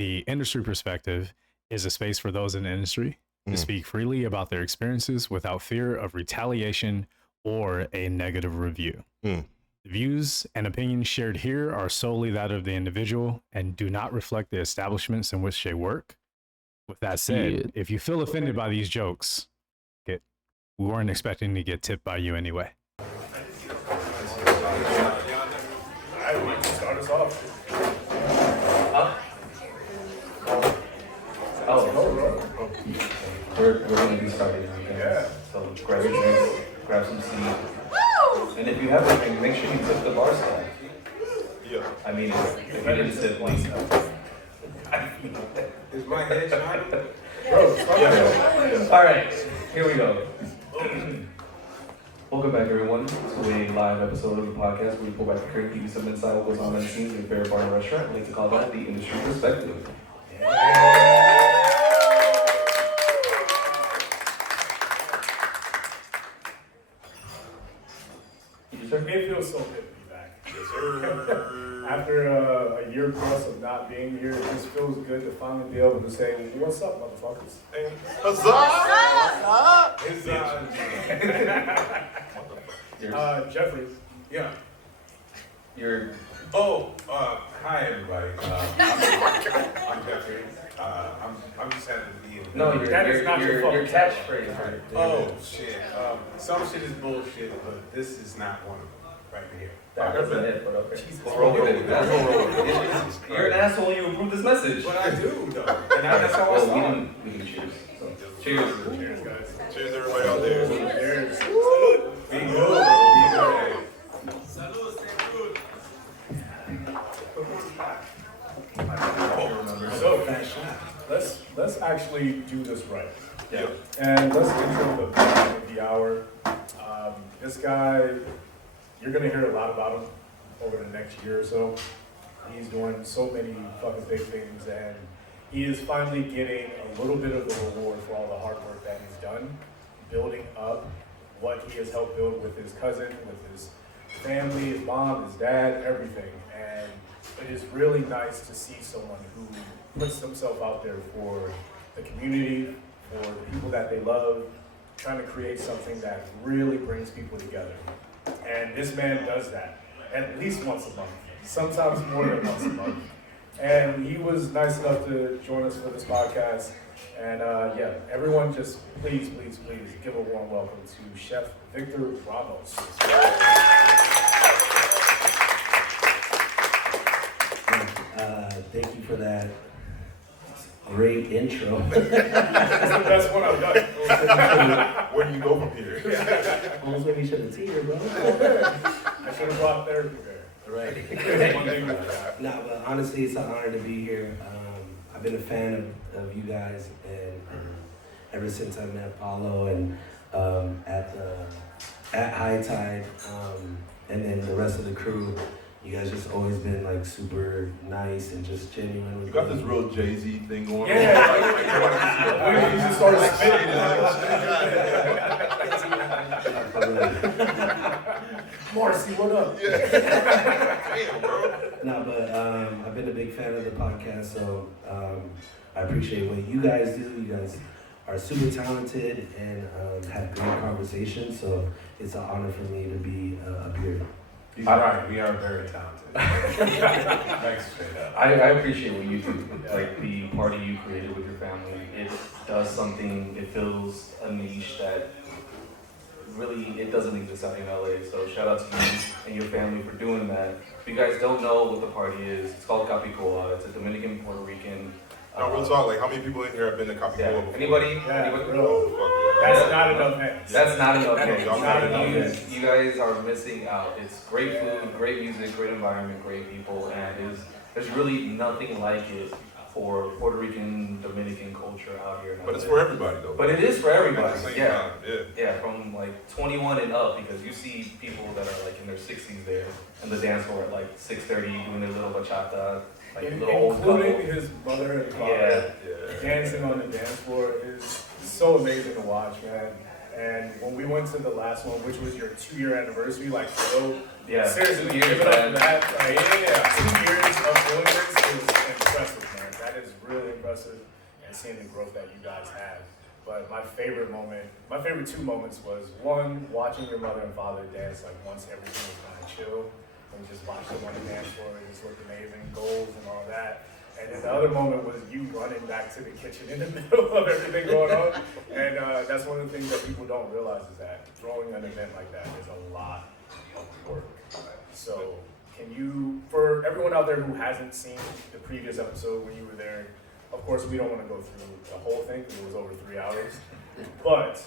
The industry perspective is a space for those in the industry to speak freely about their experiences without fear of retaliation or a negative review. The views and opinions shared here are solely that of the individual and do not reflect the establishments in which they work. With that said, if you feel offended by these jokes, we weren't expecting to get tipped by you anyway. Start us off. We're going to be starting. Okay? So grab your drinks, grab some seed. And if you have a drink, make sure you tip the bar staff. Yeah. I mean, if you didn't tip, please. Is my head shining? Bro, all right, here we go. Welcome back, everyone, to a live episode of the podcast where we pull back the curtain, give you some insight what goes on in the scenes in favorite bar and restaurant. I like to call that the industry perspective. It feels so good to be back. Yes, sir. After a year plus of not being here, it just feels good to finally be able to say, "What's up, motherfuckers?" Hey, Jeffrey. Yeah. You're. Hi everybody. I'm Jeffrey. I'm just happy to be here. No, your catchphrase. Right? Oh shit. Some shit is bullshit, but this is not one of them right here. That doesn't hit, but okay. We'll roll with it. You're an asshole when you approve this message. But I do though, and that's how I start. We can cheers. So, cheers. Cheers, guys. Cheers everybody out there. Cheers. Be good. Be good. So let's actually do this right. Yeah. And let's intro the man of the hour. This guy, you're gonna hear a lot about him over the next year or so. He's doing so many fucking big things, and he is finally getting a little bit of the reward for all the hard work that he's done, building up what he has helped build with his cousin, with his family, his mom, his dad, everything. And it is really nice to see someone who puts themselves out there for the community, for the people that they love, trying to create something that really brings people together. And this man does that at least once a month, sometimes more than once a month. And he was nice enough to join us for this podcast. And everyone just please give a warm welcome to Chef Victor Ramos. Thank you for that great intro. That's the best one I've done. Where do you go from here? Almost made me shed a tear, bro. I should have brought therapy there. Right. No, but honestly, it's an honor to be here. I've been a fan of you guys, and ever since I met Paulo and at High Tide, and then the rest of the crew. You guys just always been like super nice and just genuine. You got this real Jay-Z thing going on. Yeah. You just started spitting. Marcy, what up? Damn, bro. No, but I've been a big fan of the podcast, so I appreciate what you guys do. You guys are super talented and have great conversations, so it's an honor for me to be up here. He's right. We are very talented. Thanks, straight up. I appreciate what you do. Like the party you created with your family, it does something. It fills a niche that really it doesn't exist out in LA. So shout out to you and your family for doing that. If you guys don't know what the party is, it's called Capiqúa. It's a Dominican Puerto Rican. No, real talk. Like, how many people in here have been to Capiqúa before? Anybody? Yeah, Anybody? Oh, fuck That's not enough names. That's not enough names. Y'all not enough You guys are missing out. It's great food, great music, great environment, great people, and there's really nothing like it for Puerto Rican, Dominican culture out here. But it's for everybody, though. But it is for everybody. At the same Yeah. time, Yeah, from like 21 and up, because you see people that are like in their 60s there, and the dance floor at like 6:30 doing their little bachata, like little old couple. Including his mother and father dancing on the dance floor is so amazing to watch, man. And when we went to the last one, which was your 2-year anniversary, like, so seriously, 2 years, give it up for that. Like, 2 years of doing this is impressive, man. That is growth that you guys have. But my favorite two moments was one, watching your mother and father dance like once everything was kind of chill, and just watch them on the dance floor. It just looked amazing, goals and all that. And then the other moment was you running back to the kitchen in the middle of everything going on. And that's one of the things that people don't realize is that throwing an event like that is a lot of work. So can you, for everyone out there who hasn't seen the previous episode when you were there, of course we don't want to go through the whole thing because it was over 3 hours, but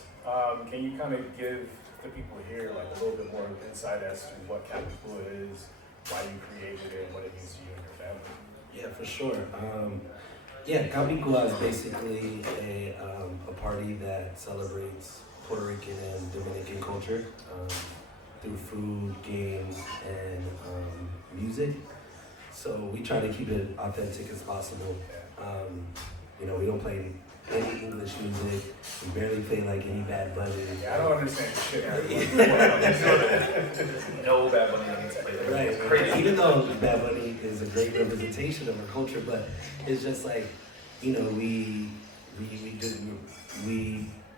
can you kind of give the people here like a little bit more insight as to what Capiqúa is, why you created it, what it means to you and your family? Yeah, for sure. Capiqúa is basically a party that celebrates Puerto Rican and Dominican culture through food, games, and music. So we try to keep it authentic as possible. We don't play any English music. We barely play like any Bad Bunny. Yeah, I don't understand shit. No Bad Bunny needs to play there. Right. It's crazy. Even though Bad Bunny is a great representation of our culture, but it's just like, we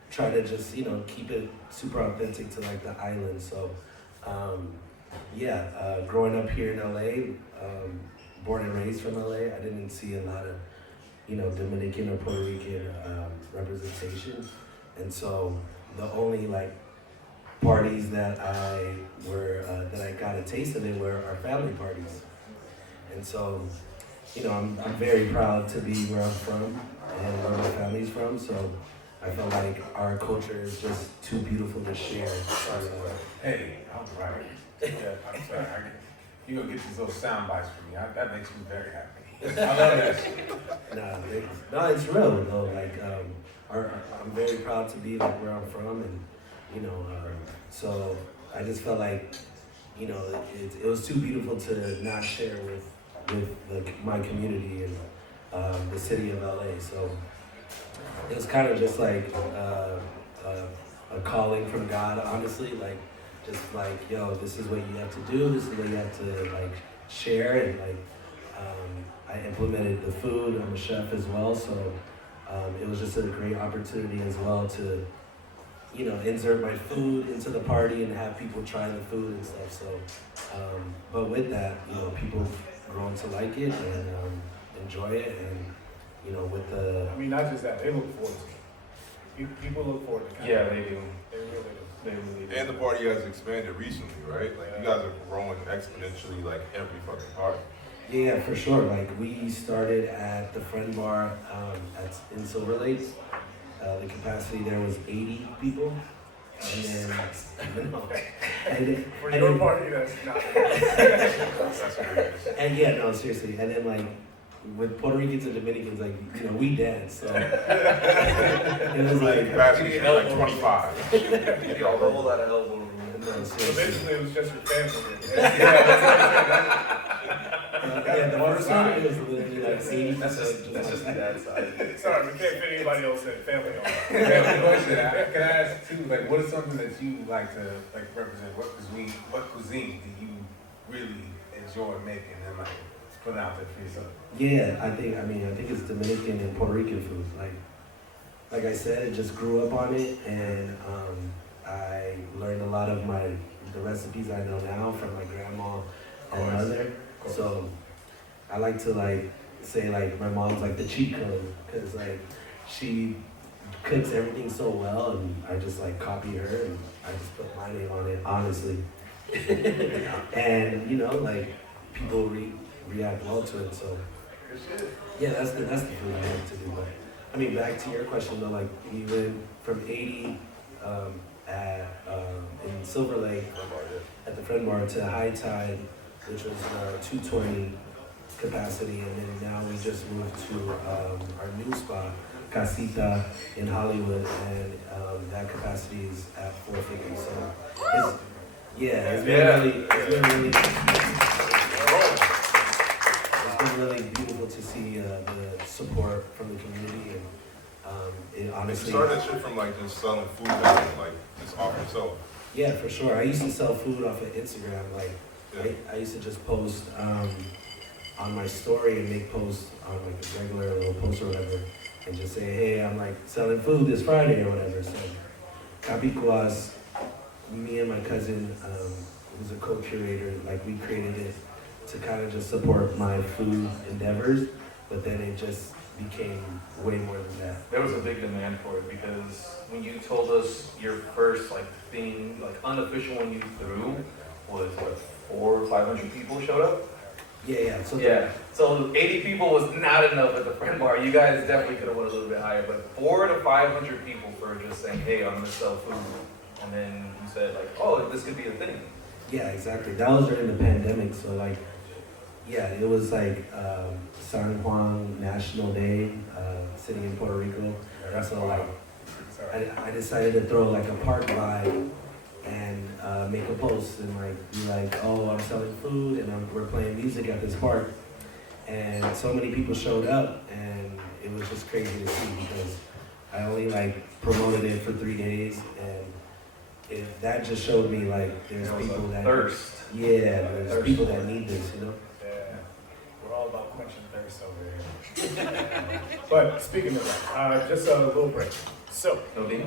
try to just, keep it super authentic to like the island. So, growing up here in LA, born and raised from LA, I didn't see a lot of, Dominican or Puerto Rican representation. And so the only like parties that I got a taste of it were our family parties. And so, I'm very proud to be where I'm from and where my family's from. So I felt like our culture is just too beautiful to share. Hey, I'm right. Yeah, I'm sorry. You're going to get these little sound bites from me. That makes me very happy. I love that shit. No, it's real though. Like, I'm very proud to be like where I'm from, and so I just felt like, it was too beautiful to not share with my community and the city of LA. So it was kind of just like a calling from God, honestly. Like, just like, yo, this is what you have to do. This is what you have to like share, and like. I implemented the food. I'm a chef as well, so it was just a great opportunity as well to, insert my food into the party and have people try the food and stuff. So, but with that, people have grown to like it and enjoy it, and with the. I mean, not just that, they look forward to it. People look forward to it. Yeah, they do. They really do. They really do. And the party has expanded recently, right? Like, you guys are growing exponentially like every fucking party. Yeah, for sure. Like, we started at the Friend Bar in Silver Lake. The capacity there was 80 people. And then, For your party, that's not. And yeah, no, seriously. And then, like, with Puerto Ricans and Dominicans, like, we dance. So it was like capacity is like 25. Y'all the whole lot of elbow room. No, So seriously. basically, it was just your family. Yeah, the first one it was literally like 80. That's just the dad side. Sorry, we can't fit anybody else in. Family on. Can I ask too, like, what is something that you like to like represent? What cuisine do you really enjoy making and like putting out there for yourself? Yeah, I think it's Dominican and Puerto Rican food. Like I said, I just grew up on it, and I learned a lot of the recipes I know now from my grandma and mother. So I like to like say like my mom's like the cheat code, because like she cooks everything so well, and I just like copy her and I just put my name on it, honestly. And like people react well to it. So yeah, that's the food I like to do. But I mean, back to your question though, like we went from 80 in Silver Lake at the Friend Bar to High Tide, which was 220 capacity, and then now we just moved to our new spot, Casita in Hollywood, and that capacity is at 450. So it's been really beautiful to see the support from the community, and it honestly. You started that shit from like just selling food and like just off yourself. Yeah, for sure. I used to sell food off of Instagram, like. I used to just post on my story and make posts on like a regular little post or whatever. and just say, hey, I'm like selling food this Friday or whatever. So Capiqúa, me and my cousin, who's a co-curator, like we created it to kind of just support my food endeavors, but then it just became way more than that. There was a big demand for it because when you told us your first like thing, like unofficial one you threw was what, 400 or 500 people showed up? Yeah. So 80 people was not enough at the friend bar. You guys definitely could have went a little bit higher, but 400 to 500 people for just saying, hey, I'm gonna sell food. And then you said like, oh, this could be a thing. Yeah, exactly. That was during the pandemic, so like, yeah, it was like San Juan National Day, sitting in Puerto Rico. And so like, I decided to throw like a park vibe and make a post and like be like, oh, I'm selling food and we're playing music at this park. And so many people showed up and it was just crazy to see because I only like promoted it for 3 days and that just showed me like there's people that thirst. Yeah, there's people that need this, you know? Yeah, we're all about quenching thirst over here. But speaking of that, just a little break. So,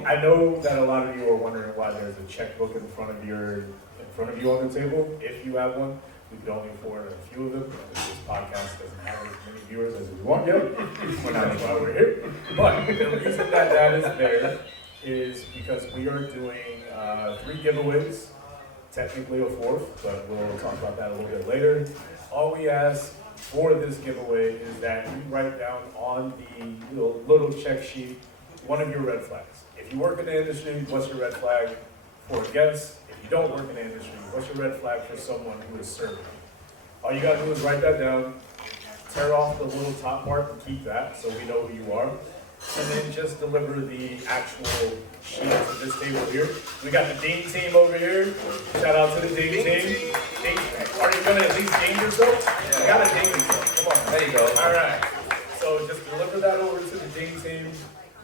I know that a lot of you are wondering why there's a checkbook in front of you on the table. If you have one, we could only afford a few of them. This podcast doesn't have as many viewers as we want yet. That's why we're here. But the reason that is there is because we are doing 3 giveaways, technically a 4th, but we'll talk about that a little bit later. All we ask for this giveaway is that you write down on the little check sheet one of your red flags. If you work in the industry, what's your red flag for a guest? If you don't work in the industry, what's your red flag for someone who is serving? All you gotta do is write that down, tear off the little top part and keep that so we know who you are. And then just deliver the actual sheet to this table here. We got the ding team over here. Shout out to the ding team. Are you gonna at least ding yourself? You gotta ding yourself. Come on. There you go. All right. So just deliver that over to the ding team.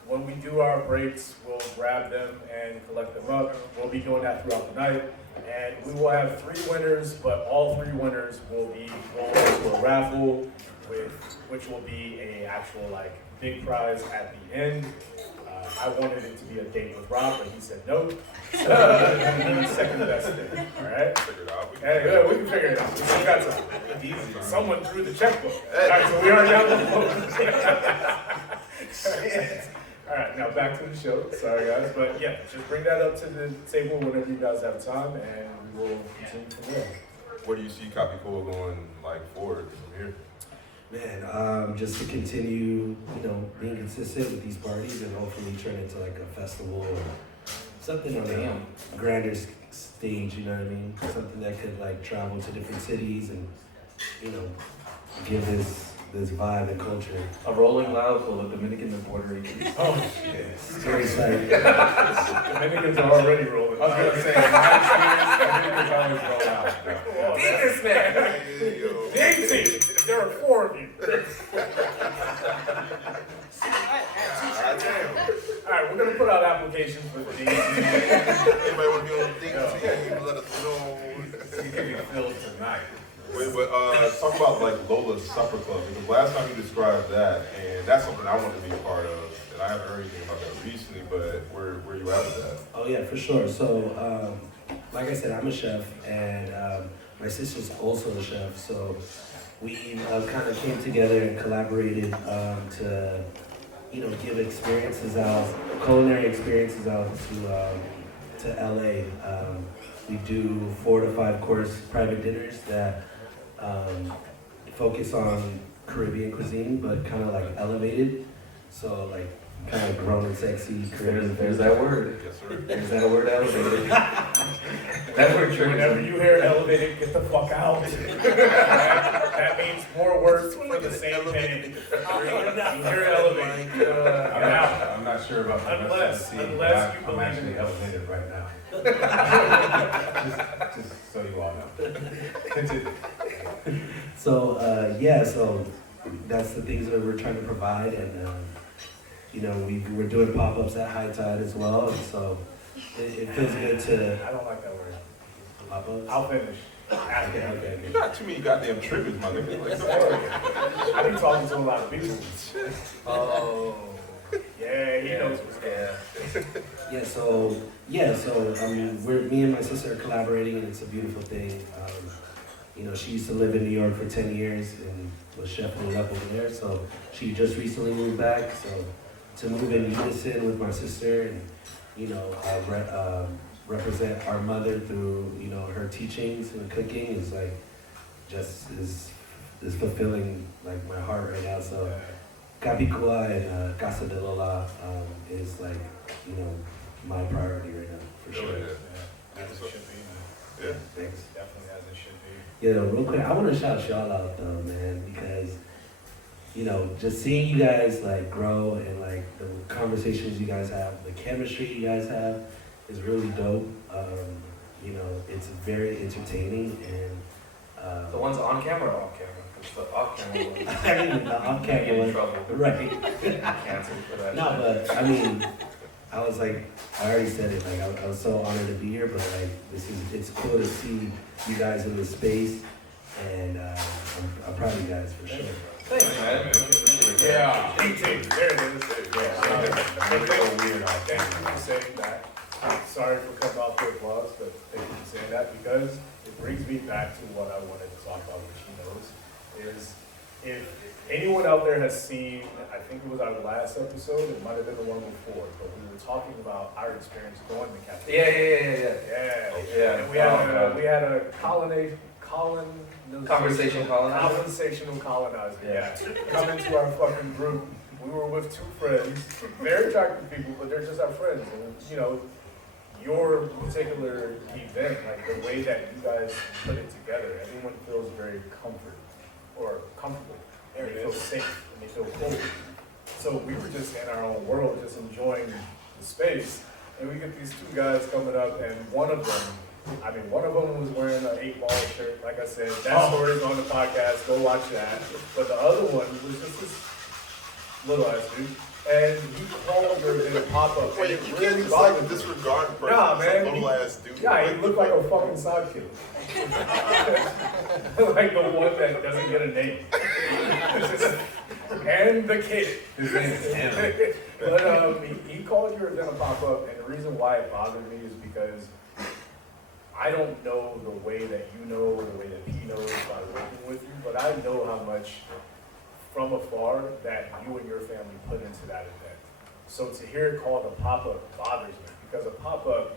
When we do our breaks, we'll grab them and collect them up. We'll be doing that throughout the night. And we will have 3 winners, but all 3 winners will be going to a raffle, which will be a actual like big prize at the end. I wanted it to be a date with Rob, but he said no. So the second best thing. All right. Figure it out. Hey, we can figure it out. We still got time. Easy. Someone threw the checkbook. All right, so we already have the All right, now back to the show. Sorry, guys, but yeah, just bring that up to the table whenever you guys have time, and we will continue from there. Where do you see Capiqúa going like forward from here? Man, just to continue, being consistent with these parties and hopefully turn into like a festival or something on a grander stage, you know what I mean? Something that could like travel to different cities and, give this vibe and culture. A rolling loud full of Dominicans and Puerto Ricans. Oh, shit. Scary sight. Dominicans are already rolling. I was gonna say, in my experience, Dominicans always roll out. Beat this man! Ding team! There are 4 of you. Alright, we're gonna put out applications for the ding team. Anybody want to be on the ding team? Let us know. You can be filled tonight. Wait, but talk about like Lola's Supper Club, because last time you described that, and that's something I want to be a part of, and I haven't heard anything about that recently, but where you at with that? Oh yeah, for sure. So, like I said, I'm a chef, and my sister's also a chef, so we kind of came together and collaborated to, give experiences out, culinary experiences out to LA. We do 4 to 5 course private dinners that focus on Caribbean cuisine, but kind of like elevated. So like kind of grown and sexy Caribbean. There's that word. Yes, sir. There's that word elevated. That word triggers Whenever me. you hear elevated, get the fuck out. That means more work for the same pay. You hear elevated, I'm out. I'm not sure about the rest of the scene, but Unless you I'm believe actually in elevated right now. just so you all know. Continue. So so that's the things that we're trying to provide, and we're doing pop-ups at High Tide as well, and so it feels good to I don't like that word. pop-ups. I'll finish. Okay. You got too many goddamn triggers, my nigga. Like, I've been talking to a lot of people. Oh. Yeah, he knows what's going on. So me and my sister are collaborating, and it's a beautiful thing. She used to live in New York for 10 years and was chefing up over there. So she just recently moved back. So to move in unison with my sister and represent our mother through her teachings and cooking is like is fulfilling like my heart right now. So Capiqúa and Casa de Lola is like my priority right now for sure. As it should be. Yeah. Thanks. Definitely as it should be. Yeah, real quick, I want to shout y'all out though, man, because just seeing you guys like grow and like the conversations you guys have, the chemistry you guys have is really dope. It's very entertaining and The ones on camera or off camera? Because the off camera ones, I mean, the off you get in camera, trouble. right? Canceled for that. No, but I mean, I was like, I already said it. Like, I was so honored to be here. But like, it's cool to see you guys in this space, and I'm proud of you guys for sure. Thanks, man. Yeah, DT, there it is. Yeah, Thank so weird out you for saying that. I'm sorry for cutting off the applause, but thank you for saying that because it brings me back to what I wanted to talk about, which he knows, is if anyone out there has seen, I think it was our last episode, it might have been the one before, but we were talking about our experience going to Capiqúa. Yeah. And we had a conversational colonizer. Yeah. Come into our fucking group. We were with two friends, very attractive people, but they're just our friends. And your particular event, like the way that you guys put it together, everyone feels very comfortable. And they feel safe and they feel cool. So we were just in our own world, just enjoying the space. And we get these two guys coming up, and one of them was wearing an 8-ball shirt. Like I said, that story is on the podcast. Go watch that. But the other one was just this little ass dude. And he called her in a pop-up. wait, and it you really can't just bothered like me. disregard the person. Nah, Some man. little ass dude. Yeah, he looked like a fucking sidekick. Like the one that doesn't get a name. And the kid. His name is Tim. But he called your event a pop-up, and the reason why it bothered me is because I don't know the way that you know or the way that he knows by working with you, but I know how much from afar that you and your family put into that event. So to hear it called a pop-up bothers me, because a pop-up,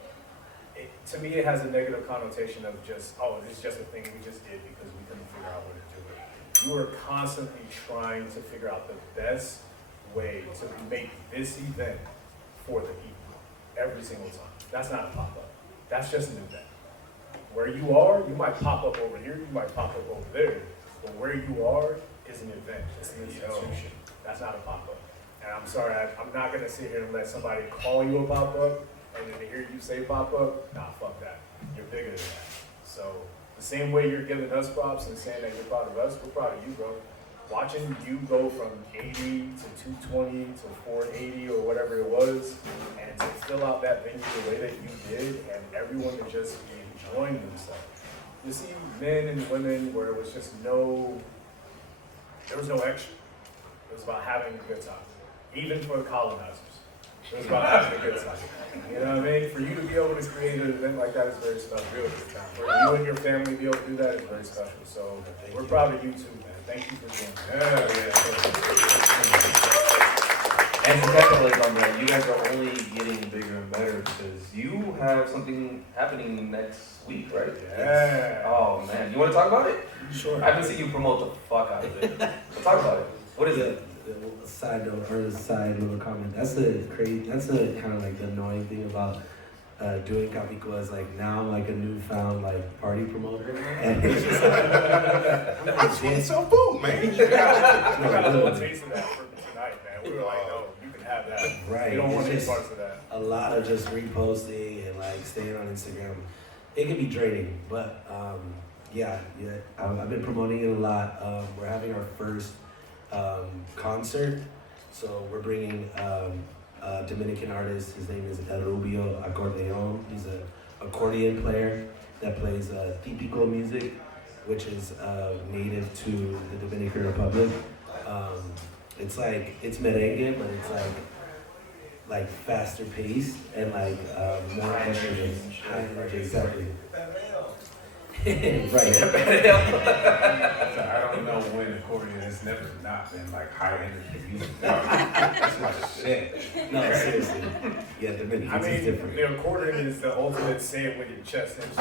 to me, it has a negative connotation of just, it's just a thing we just did because we couldn't figure out what to do with it. You are constantly trying to figure out the best way to make this event for the people every single time. That's not a pop-up. That's just an event. Where you are, you might pop up over here, you might pop up over there, but where you are is an event. It's an institution. That's not a pop-up. And I'm sorry, I'm not gonna sit here and let somebody call you a pop-up and then to hear you say pop-up, nah, fuck that. You're bigger than that. So the same way you're giving us props and saying that you're proud of us, we're proud of you, bro. Watching you go from 80 to 220 to 480 or whatever it was, and to fill out that venue the way that you did, and everyone to just be enjoying themselves. You see men and women where it was just there was no extra. It was about having a good time. Even for the colonizers. It was about having a good time. You know what I mean? For you to be able to create an event like that is very special. For you and your family to be able to do that is very special. So we're proud of you too, man. Thank you for doing that. And to capitalize on that, you guys are only getting bigger and better because you have something happening next week, right? Yeah. Oh man, you want to talk about it? Sure. I haven't seen you promote the fuck out of it. So talk about it. What is it? The side note or the side little comment. That's the kind of like the annoying thing about doing Capiqúa is like now I'm like a newfound like party promoter. And it's just like, I just want to sell food, man. We got a little taste of that for tonight, man. We were like, no, you can have that. right. We don't want it's any just parts of that. a lot of just reposting and like staying on Instagram. It can be draining, but I've been promoting it a lot. We're having our first concert, so we're bringing a Dominican artist. His name is Rubio He's an accordion player, that plays típico music, which is native to the Dominican Republic. It's merengue, but it's like faster paced and like more instruments, high energy, exactly. Right. So I don't know when accordion has never not been like high energy music. That's my shit. No, seriously. Yeah, the Dominicans I mean, is different. the accordion is the ultimate say it with your chest and shit.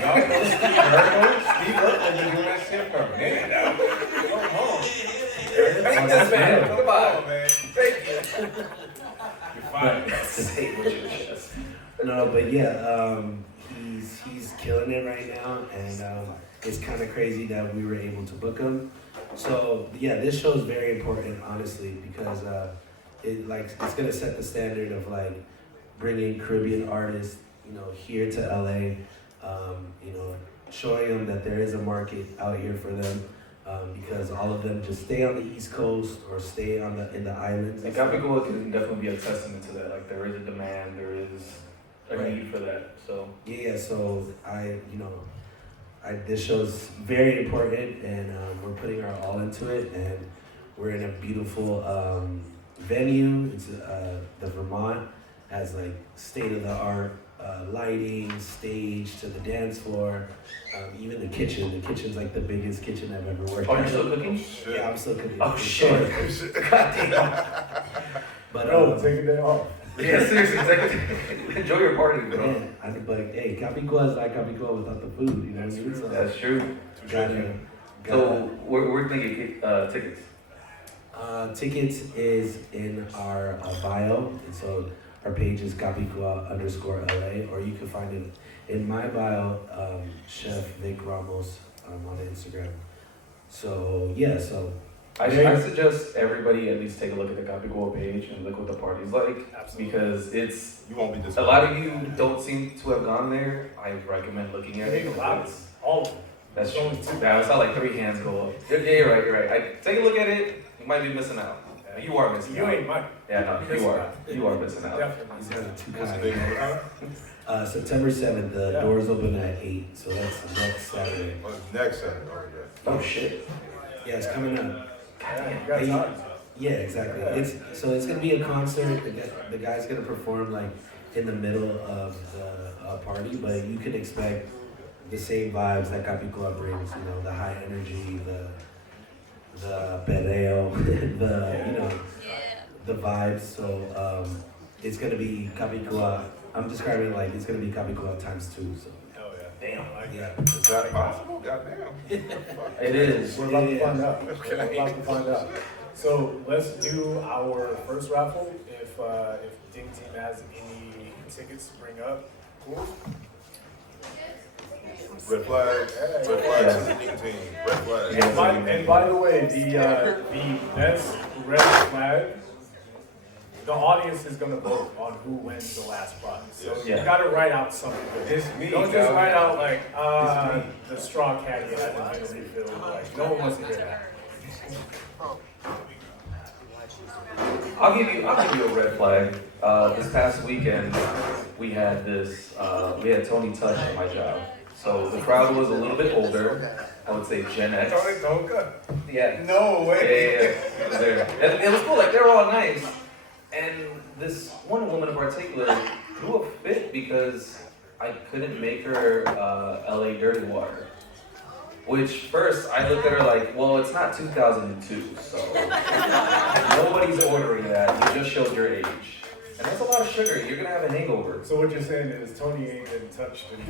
Y'all know Steve Urkel? Steve Urkel been doing that shit for a minute now. Come on. This man, come on. man. Thank you. You're fine. Say it with your chest. No, but yeah, he's killing it right now, and it's kind of crazy that we were able to book him. So yeah, this show is very important, honestly, because it's gonna set the standard of like bringing Caribbean artists, here to LA, showing them that there is a market out here for them. Because all of them just stay on the East Coast or stay in the islands. And Capiqúa can definitely be a testament to that. Like there is a demand, there is a need for that. So yeah, so this show's very important, and we're putting our all into it, and we're in a beautiful venue. It's the Vermont has like state of the art lighting, stage to the dance floor, even the kitchen. The kitchen's like the biggest kitchen I've ever worked oh, in. you're still cooking? Yeah, I'm still cooking. Oh shit. God damn. But No, take a day off. Yeah, seriously, enjoy your party, bro. yeah, but hey, Capiqúa is like Capiqúa without the food, you know what I mean? So That's true. gotta, So where can they get tickets? tickets is in our bio, and so our page is Capiqúa_LA, or you can find it in my bio, Chef Victor Ramos on Instagram. So yeah, so I suggest everybody at least take a look at the Capiqúa page and look what the party's like. Absolutely. Because it's You won't be a disappointed. lot of you don't seem to have gone there. I recommend looking at it. All of them. That's true. Yeah, I saw like 3 hands go up. Yeah, you're right. You're right. Take a look at it. You might be missing out. You are missing You out. ain't mine. Yeah, no, you are missing out. Definitely. these guys are too What's the kind. date? What time? September 7th, the Yeah. doors open at 8, so that's next Saturday. Oh, it's next Saturday. Oh, yeah. Oh shit. Yeah, it's coming up. Yeah, you got time. Yeah, exactly. It's gonna be a concert. The guy's gonna perform like in the middle of the party, but you can expect the same vibes that Capiqúa brings. The high energy, the perreo, the vibes. So it's gonna be Capiqúa. I'm describing it like it's gonna be Capiqúa times 2. So Hell yeah. Damn. yeah. Is that possible? Goddamn. It is. We're about to find out. We're about to find out. So let's do our first raffle. If Ding Team has any tickets to bring up, cool. Red flag. Red flag to the Ding team. Red flag. And by the way, the best red flag, the audience is gonna vote on who wins the last prize. So Yes. you Yeah. gotta write out something. It's me. Don't just dog. write out like the straw caddy hasn't been refilled. Like no one wants to hear that. I'll give you a red flag. This past weekend, we had Tony Touch at my job. So the crowd was a little bit older. I would say Gen X. Tony Toka? Yeah. No way. Yeah. It was there. And it was cool. Like they were all nice. And this one woman in particular threw a fit because I couldn't make her LA Dirty Water. Which first I looked at her like, well, it's not 2002, so nobody's ordering that. You just showed your age. And that's a lot of sugar. You're gonna have a hangover. So what you're saying is Tony ain't been touched in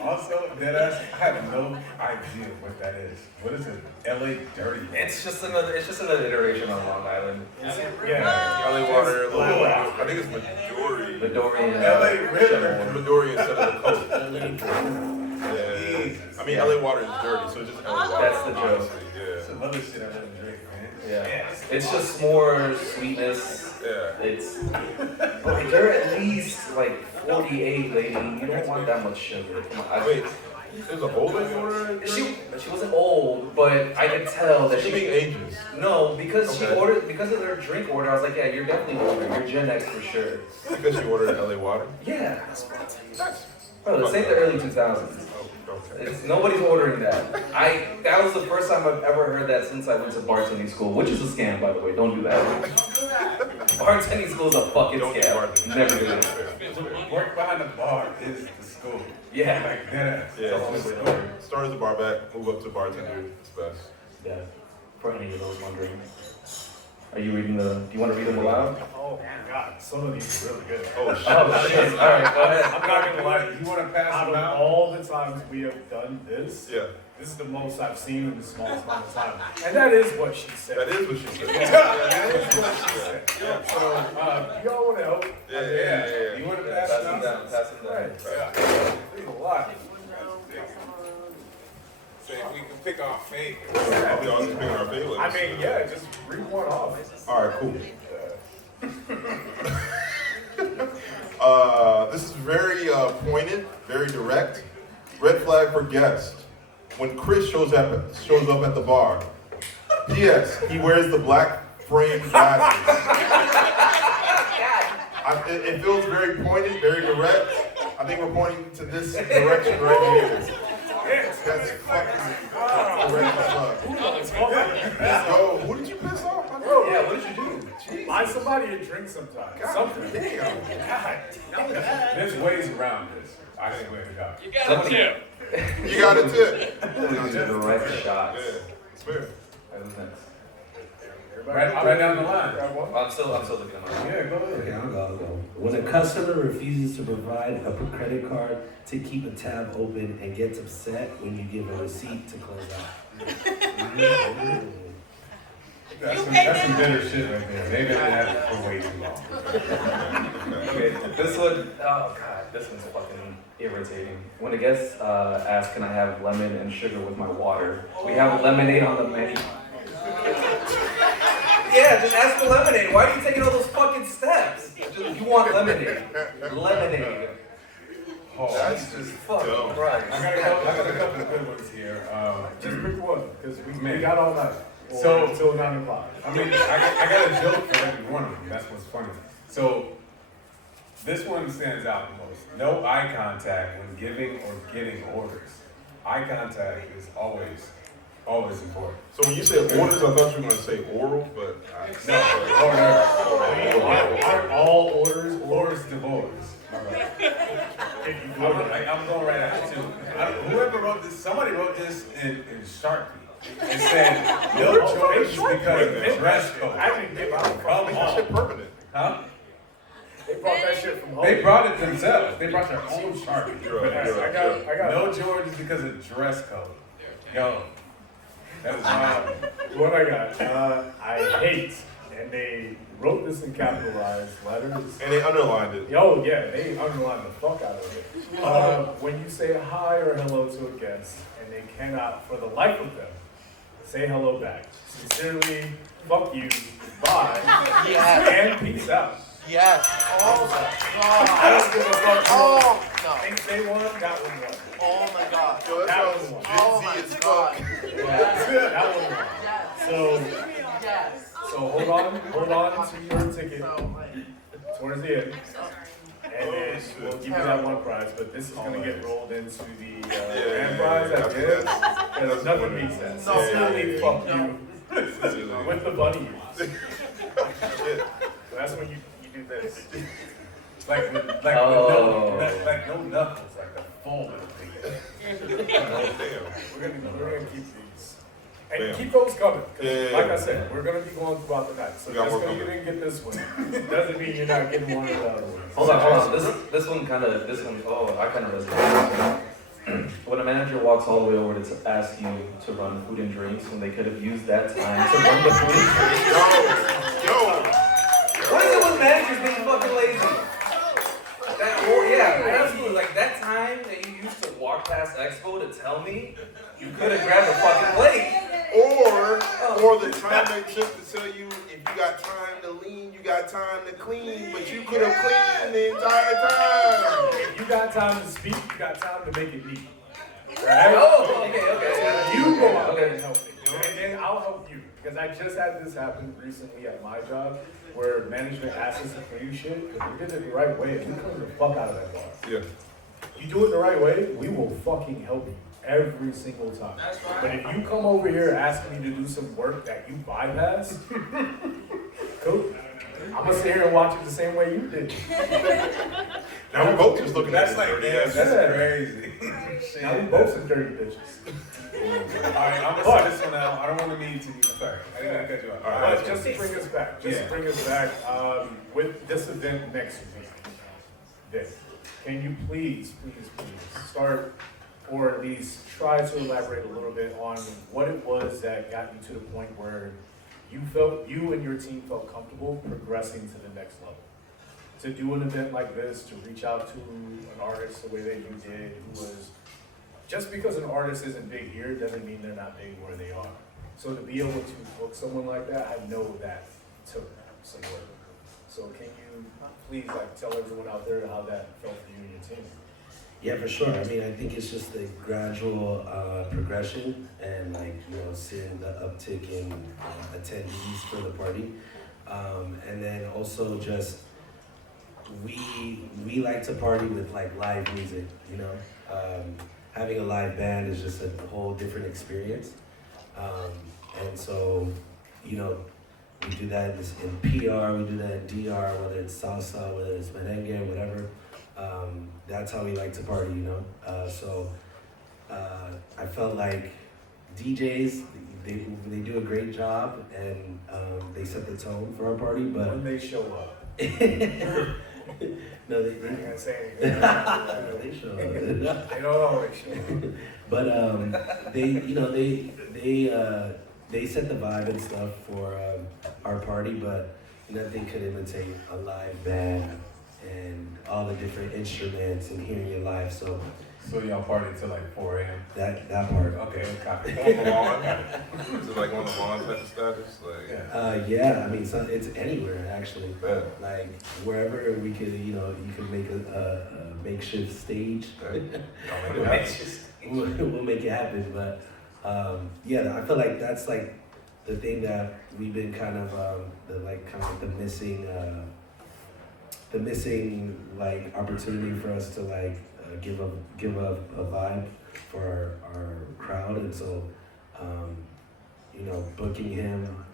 Also, deadass, I have no idea what that is. What is it? LA Dirty? It's just another iteration on Long Island. Yeah. LA water. Wow. I think it's Midori. Midori and LA River. Midori instead of the coast. Yeah. I mean, LA water is dirty, so it's just LA water. That's the joke. honestly, Yeah. Some other shit I didn't drink, man. Yeah. It's just more sweetness. Yeah. It's but you're at least like 48, lady. You don't want that much sugar. Come on. Wait, It was an old lady order? She wasn't old, but I could tell that She she being ages. No, because Okay. she ordered because of their drink order. I was like, yeah, you're definitely older. You're Gen X for sure. Because she ordered LA water? Yeah. Bro, this ain't the early 2000s. Okay. Nobody's ordering that. That was the first time I've ever heard that since I went to bartending school, which is a scam, by the way. Don't do that. Bartending school is a fucking scam. Never do it. Work behind the bar is the school. Yeah. Like that. Yeah, start as a bar back, move up to bartender. It's best. Yeah. For any of those wondering. Are you reading do you want to read them aloud? Oh my god, some of these are really good. Oh shit. Oh shit. Alright, go ahead. I'm not gonna lie to you. You want to pass Out them of out? all the times we have done this, Yeah, this is the most I've seen in the smallest amount of time. And that is what she said. that is what she said. That is what she said. So, you all want to help? Yeah. You want to Pass pass them them down. out? Pass them down. Right. There's a lot. So we can pick our favorite. We all just picking our favorites. I mean, yeah, just read one off. All right, cool. This is very pointed, very direct. Red flag for guest. When Chris shows up at the bar. P.S. He wears the black frame glasses. It feels very pointed, very direct. I think we're pointing to this direction right here. That's fucking correct as fuck. Yo, who did you piss off? Bro, Yeah, what did you do? Jeez. buy somebody a drink sometime. Something. Damn. God. There's ways around this. I think way to go. You got a tip. You got a tip. The right shots. Yeah, it's fair. Who's next? Right down the line. I'm still looking at mine. Yeah, go ahead. Okay, I'll go. When a customer refuses to provide a credit card to keep a tab open and gets upset when you give a receipt to close out. That's some bitter shit right there. They've been at it for way too long. Okay, this one, oh god, this one's fucking irritating. When a guest asks, can I have lemon and sugar with my water? We have lemonade on the menu. Yeah, just ask for lemonade. Why are you taking all those fucking steps? You want lemonade. Lemonade. Oh, That's just Fucking dumb. Christ. I got a couple of good ones here. Just pick one, because we Man. got all night. So- until 9 o'clock. I mean, I got a joke for every one of them. That's what's funny. So, this one stands out the most. No eye contact when giving or getting orders. Eye contact is always important. So when you say orders, I thought you were going to say oral, but No, Aren't all orders orders divorce. I'm going right at it too. Whoever wrote this, somebody wrote this in Sharpie. It said, no choice because of the dress code. I didn't give out from make that shit permanent. Huh? They brought that shit from home. They brought it themselves. They brought their own Sharpie. You're right. I got No George is because of dress code. Yo, that was wild. what I got. I hate, and they wrote this in capitalized letters. And they underlined it. Yo, yeah, they underlined the fuck out of it. When you say hi or hello to a guest, and they cannot, for the life of them, say hello back. Sincerely, fuck you, bye, and peace out. Yes. Oh I don't give a fuck. Oh no. Think they won, that one won. Oh my god. Yo, that That sounds was- Oh Gen my Z as god. fuck. That one won. So hold on to your ticket towards the end. And then we'll give you that one prize, but this is gonna get rolled into the grand prize at the end. Because nothing beats that. Sincerely, fuck you with the bunny ears. So that's when you do this. Like no knuckles, like the full middle finger. We're gonna keep these. And Damn. keep those coming. 'Cause Yeah. like I said, we're gonna be going throughout the night. So We got just more because you coming. didn't get this one, doesn't mean you're not getting one of the other ones. Hold on. This one, I kind of resonate. When a manager walks all the way over to ask you to run food and drinks when they could have used that time to run the food and drinks. What is it with managers being fucking lazy? Absolutely. Like that time that you used to walk past Expo to tell me you could have grabbed a fucking plate. Or the time they took to tell you if you got time to lean, you got time to clean, but you could have cleaned the entire time. If you got time to speak, you got time to make it neat. Right? Oh, okay. You go out there and help me. And then I'll help you. Because I just had this happen recently at my job where management asked us to clean shit. If we did it the right way, we clean the fuck out of that bar. Yeah. You do it the right way, we will fucking help you every single time. But if you come over here asking me to do some work that you bypass, cool. I'm gonna sit here and watch it the same way you did. Now we both just looking at That's it. like, dirty yeah, ass. that's crazy. Now we both some dirty bitches. Alright, I'm gonna say this one out. I don't want to need to. Sorry, I didn't mean to cut you off. Alright, But just to bring us back, with this event next week, this, can you please start, or at least try to elaborate a little bit on what it was that got you to the point where you and your team felt comfortable progressing to the next level? To do an event like this, to reach out to an artist the way that you did, who was, just because an artist isn't big here doesn't mean they're not big where they are. So to be able to book someone like that, I know that took some work. So can you please tell everyone out there how that felt for you and your team? Yeah, for sure. I mean, I think it's just a gradual progression and seeing the uptick in attendees for the party. And then also just, we like to party with live music, having a live band is just a whole different experience. And so, we do that in PR, we do that in DR, whether it's salsa, whether it's merengue, whatever. That's how we like to party, So I felt like DJs, they do a great job and they set the tone for our party, but When they show up. no, I ain't gonna say anything. they show up. They don't always show up. But they set the vibe and stuff for our party, but nothing could imitate a live band and all the different instruments and hearing it live. So y'all party till like 4 a.m. that part. Okay, copy. On the lawn? Is it like on the lawn type of status? Yeah, I mean, it's anywhere actually. Yeah. Like wherever we could, you could make a makeshift stage. We'll make it happen. But yeah, I feel like that's like the thing that we've been kind of the missing like opportunity for us to give a vibe for our crowd. And so booking him,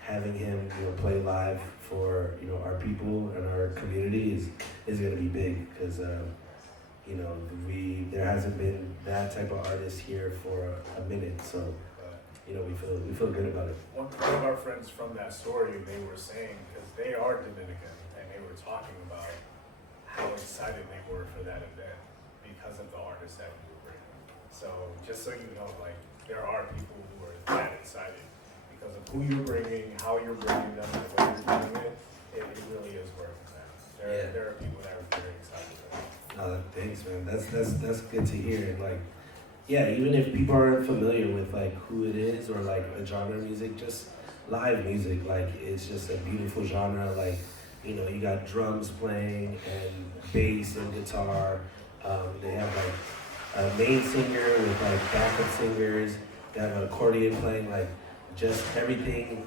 having him play live for our people and our community is going to be big, because there hasn't been that type of artist here for a minute. So we feel good about it. One of our friends from that story, they were saying, because they are Dominican, and they were talking about how excited they were for that event because of the artists that we were bringing. So just so you know, there are people who are that excited because of who you're bringing, how you're bringing them, and the way you're doing it. It really is working, man. There are people that are very excited for that. Thanks, man. That's good to hear. Even if people aren't familiar with who it is or a genre of music, just live music, it's just a beautiful genre. You got drums playing and bass and guitar. They have a main singer with backup singers. They have an accordion playing, just everything.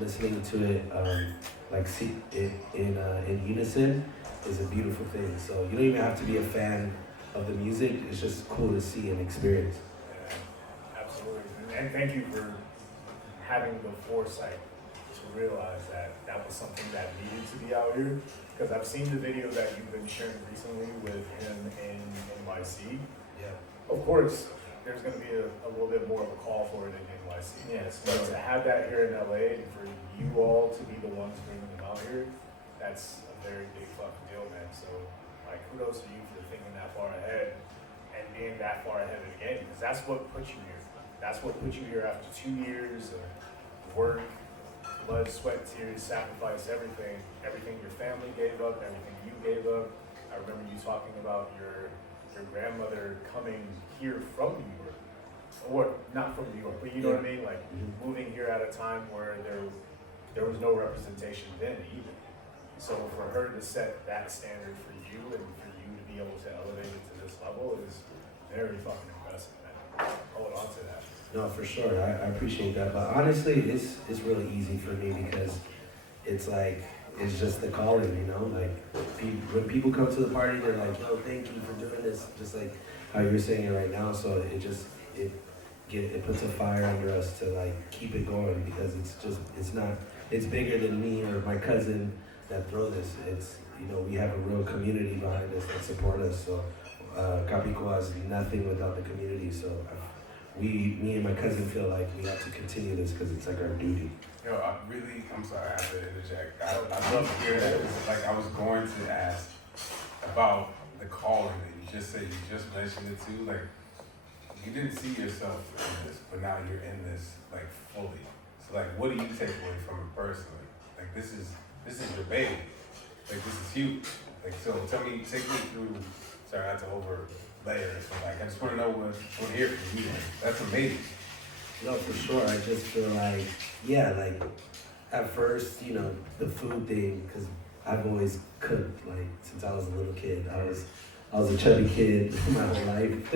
Listening to it see it in unison is a beautiful thing. So you don't even have to be a fan of the music. It's just cool to see and experience. Yeah, absolutely. And thank you for having the foresight to realize that that was something that needed to be out here. Because I've seen the video that you've been sharing recently with him in NYC. Yeah. Of course, there's going to be a little bit more of a call for it in NYC. Yes. But to have that here in LA and for you all to be the ones bringing them out here, that's a very big fucking deal, man. So, kudos to you for thinking that far ahead and being that far ahead of the game, because that's what put you here. That's what put you here after 2 years of work, blood, sweat, tears, sacrifice, everything your family gave up, everything you gave up. I remember you talking about your grandmother coming here from New York, or not from New York, but you know what I mean, moving here at a time where there was no representation then either. So for her to set that standard for you and for you to be able to elevate it to this level is very fucking impressive, man. Hold on to that. No, for sure. I appreciate that. But honestly, it's really easy for me because it's like, it's just the calling, you know? Like, when people come to the party, they're like, yo, thank you for doing this. Just like how you're saying it right now. So it puts a fire under us to like keep it going because it's bigger than me or my cousin that throw this. It's, you know, we have a real community behind us that support us. So Capiqúa is nothing without the community. So me and my cousin feel like we have to continue this because it's like our duty. Yo, I'm sorry, I have to interject. I love to hear that. Like, I was going to ask about the calling that you just said, you just mentioned it too. Like, you didn't see yourself in this, but now you're in this, like, fully. So, like, what do you take away from it personally? Like, this is your baby. Like, this is huge. Like, so take me through, sorry, not to overlay it, but like, I just want to know what to hear from you. That's amazing. No, for sure. I just feel like, yeah, like at first, you know, the food thing, because I've always cooked like since I was a little kid. I was a chubby kid my whole life,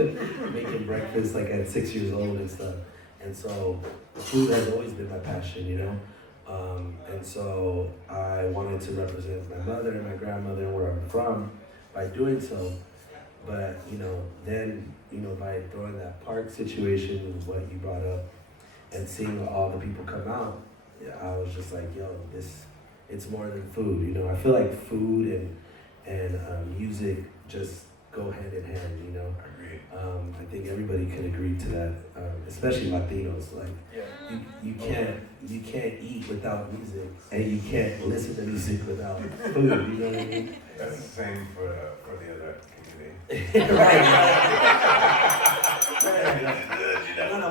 making breakfast like at 6 years old and stuff. And so food has always been my passion, you know. And so I wanted to represent my mother and my grandmother and where I'm from by doing so. But, you know, then, you know, by throwing that park situation with what you brought up and seeing all the people come out, I was just like, yo, it's more than food, you know. I feel like food and music just go hand in hand, you know. I think everybody can agree to that, especially Latinos. Like, you can't eat without music, and you can't listen to music without food. You know what I mean? That's the same for the other community.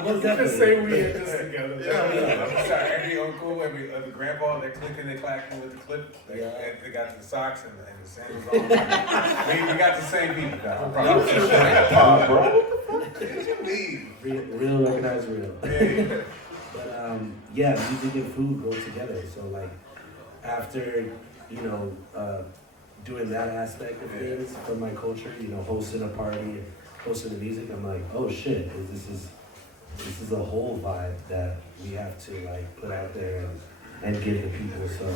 Most You can definitely. say we in this together. I'm sorry, every uncle, every other grandpa, they're clicking and clacking with the clip. They got the socks and the sandals on. we got the same people. Grandpa, bro. What you mean? Real recognize real. But yeah, music and food go together. So like after, you know, doing that aspect of things from my culture, you know, hosting a party and hosting the music, I'm like, oh shit, this is a whole vibe that we have to like put out there and give the people. So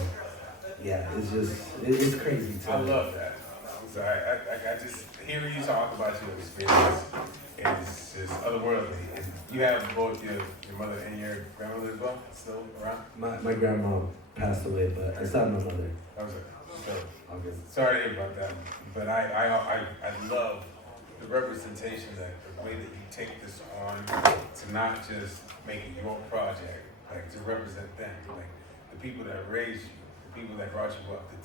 yeah, it's crazy too. I love that. I'm sorry, I just hearing you talk about your experience is just otherworldly. And you have both your mother and your grandmother as well still around? My grandma passed away, but I still have my mother. Sorry to hear about that, but I love the representation, that the way that you take this on to not just make it your project, like to represent them, like the people that raised you, the people that brought you up, the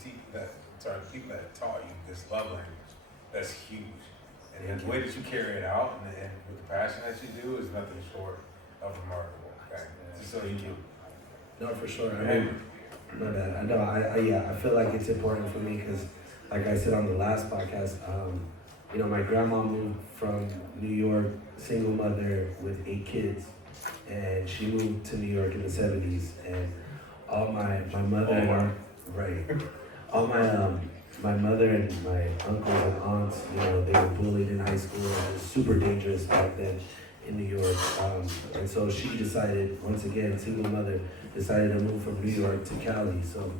people that taught you this love language. That's huge, and the way that you carry it out and with the passion that you do is nothing short of remarkable. Okay, just so you do. No, for sure. I feel like it's important for me because, like I said on the last podcast, you know, my grandma moved from New York, single mother with 8 kids, and she moved to New York in the 70s. And all my mother, all my mother and my uncles and aunts, you know, they were bullied in high school. It was super dangerous back then in New York. And so she decided, once again, single mother, decided to move from New York to Cali. So,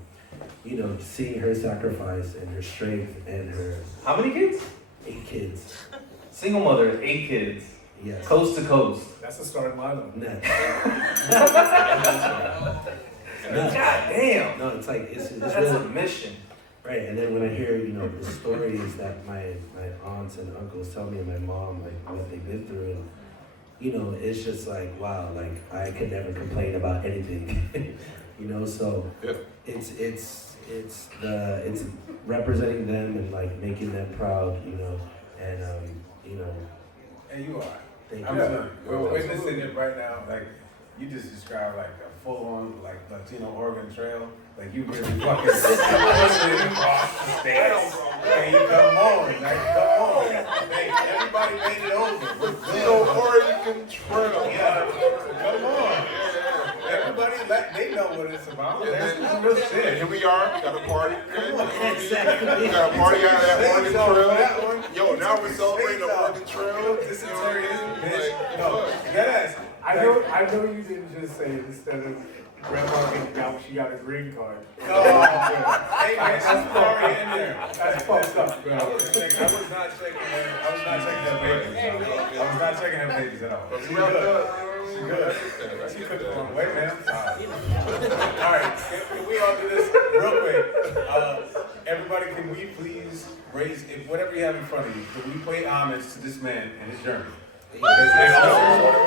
you know, seeing her sacrifice and her strength and her... How many kids? 8 kids. Single mother, 8 kids. Yes. Coast to coast. That's a starting lineup. No. God damn. No, it's like, it's That's really... a mission. Right, and then when I hear, you know, the stories that my aunts and uncles tell me and my mom, like, what they've been through, and, you know, it's just like, wow, like, I could never complain about anything, you know, so it's representing them and, like, making them proud, you know, and, you know. And you are. Thank I'm you. telling you, we're witnessing it right now. Like, you just described like a full-on, like, Latino Oregon Trail. Like, you really fucking pushing across the states. Hey, come on, Hey, everybody made it over. Latino Oregon Trail. Yeah, come on. Everybody, they know what it's about. And That's then, real and shit. here we are, got a party. Exactly. We got a party out at Oregon So, Trail. that one- Yo, now we're celebrating the Oregon Trail. Dysentery, bitch. No, Yes. I know you didn't just say instead of grandma getting out, she got a green card. Oh, hey, man, that's already in there. That's fucked up, bro. I was not checking her babies. I was not checking her babies at all. But She we wrapped good. up. She good. She cooked the wrong way, man. I'm sorry. All right, can we all do this real quick? Everybody, can we please raise, if whatever you have in front of you, can we pay homage to this man and his journey? Because they all sort of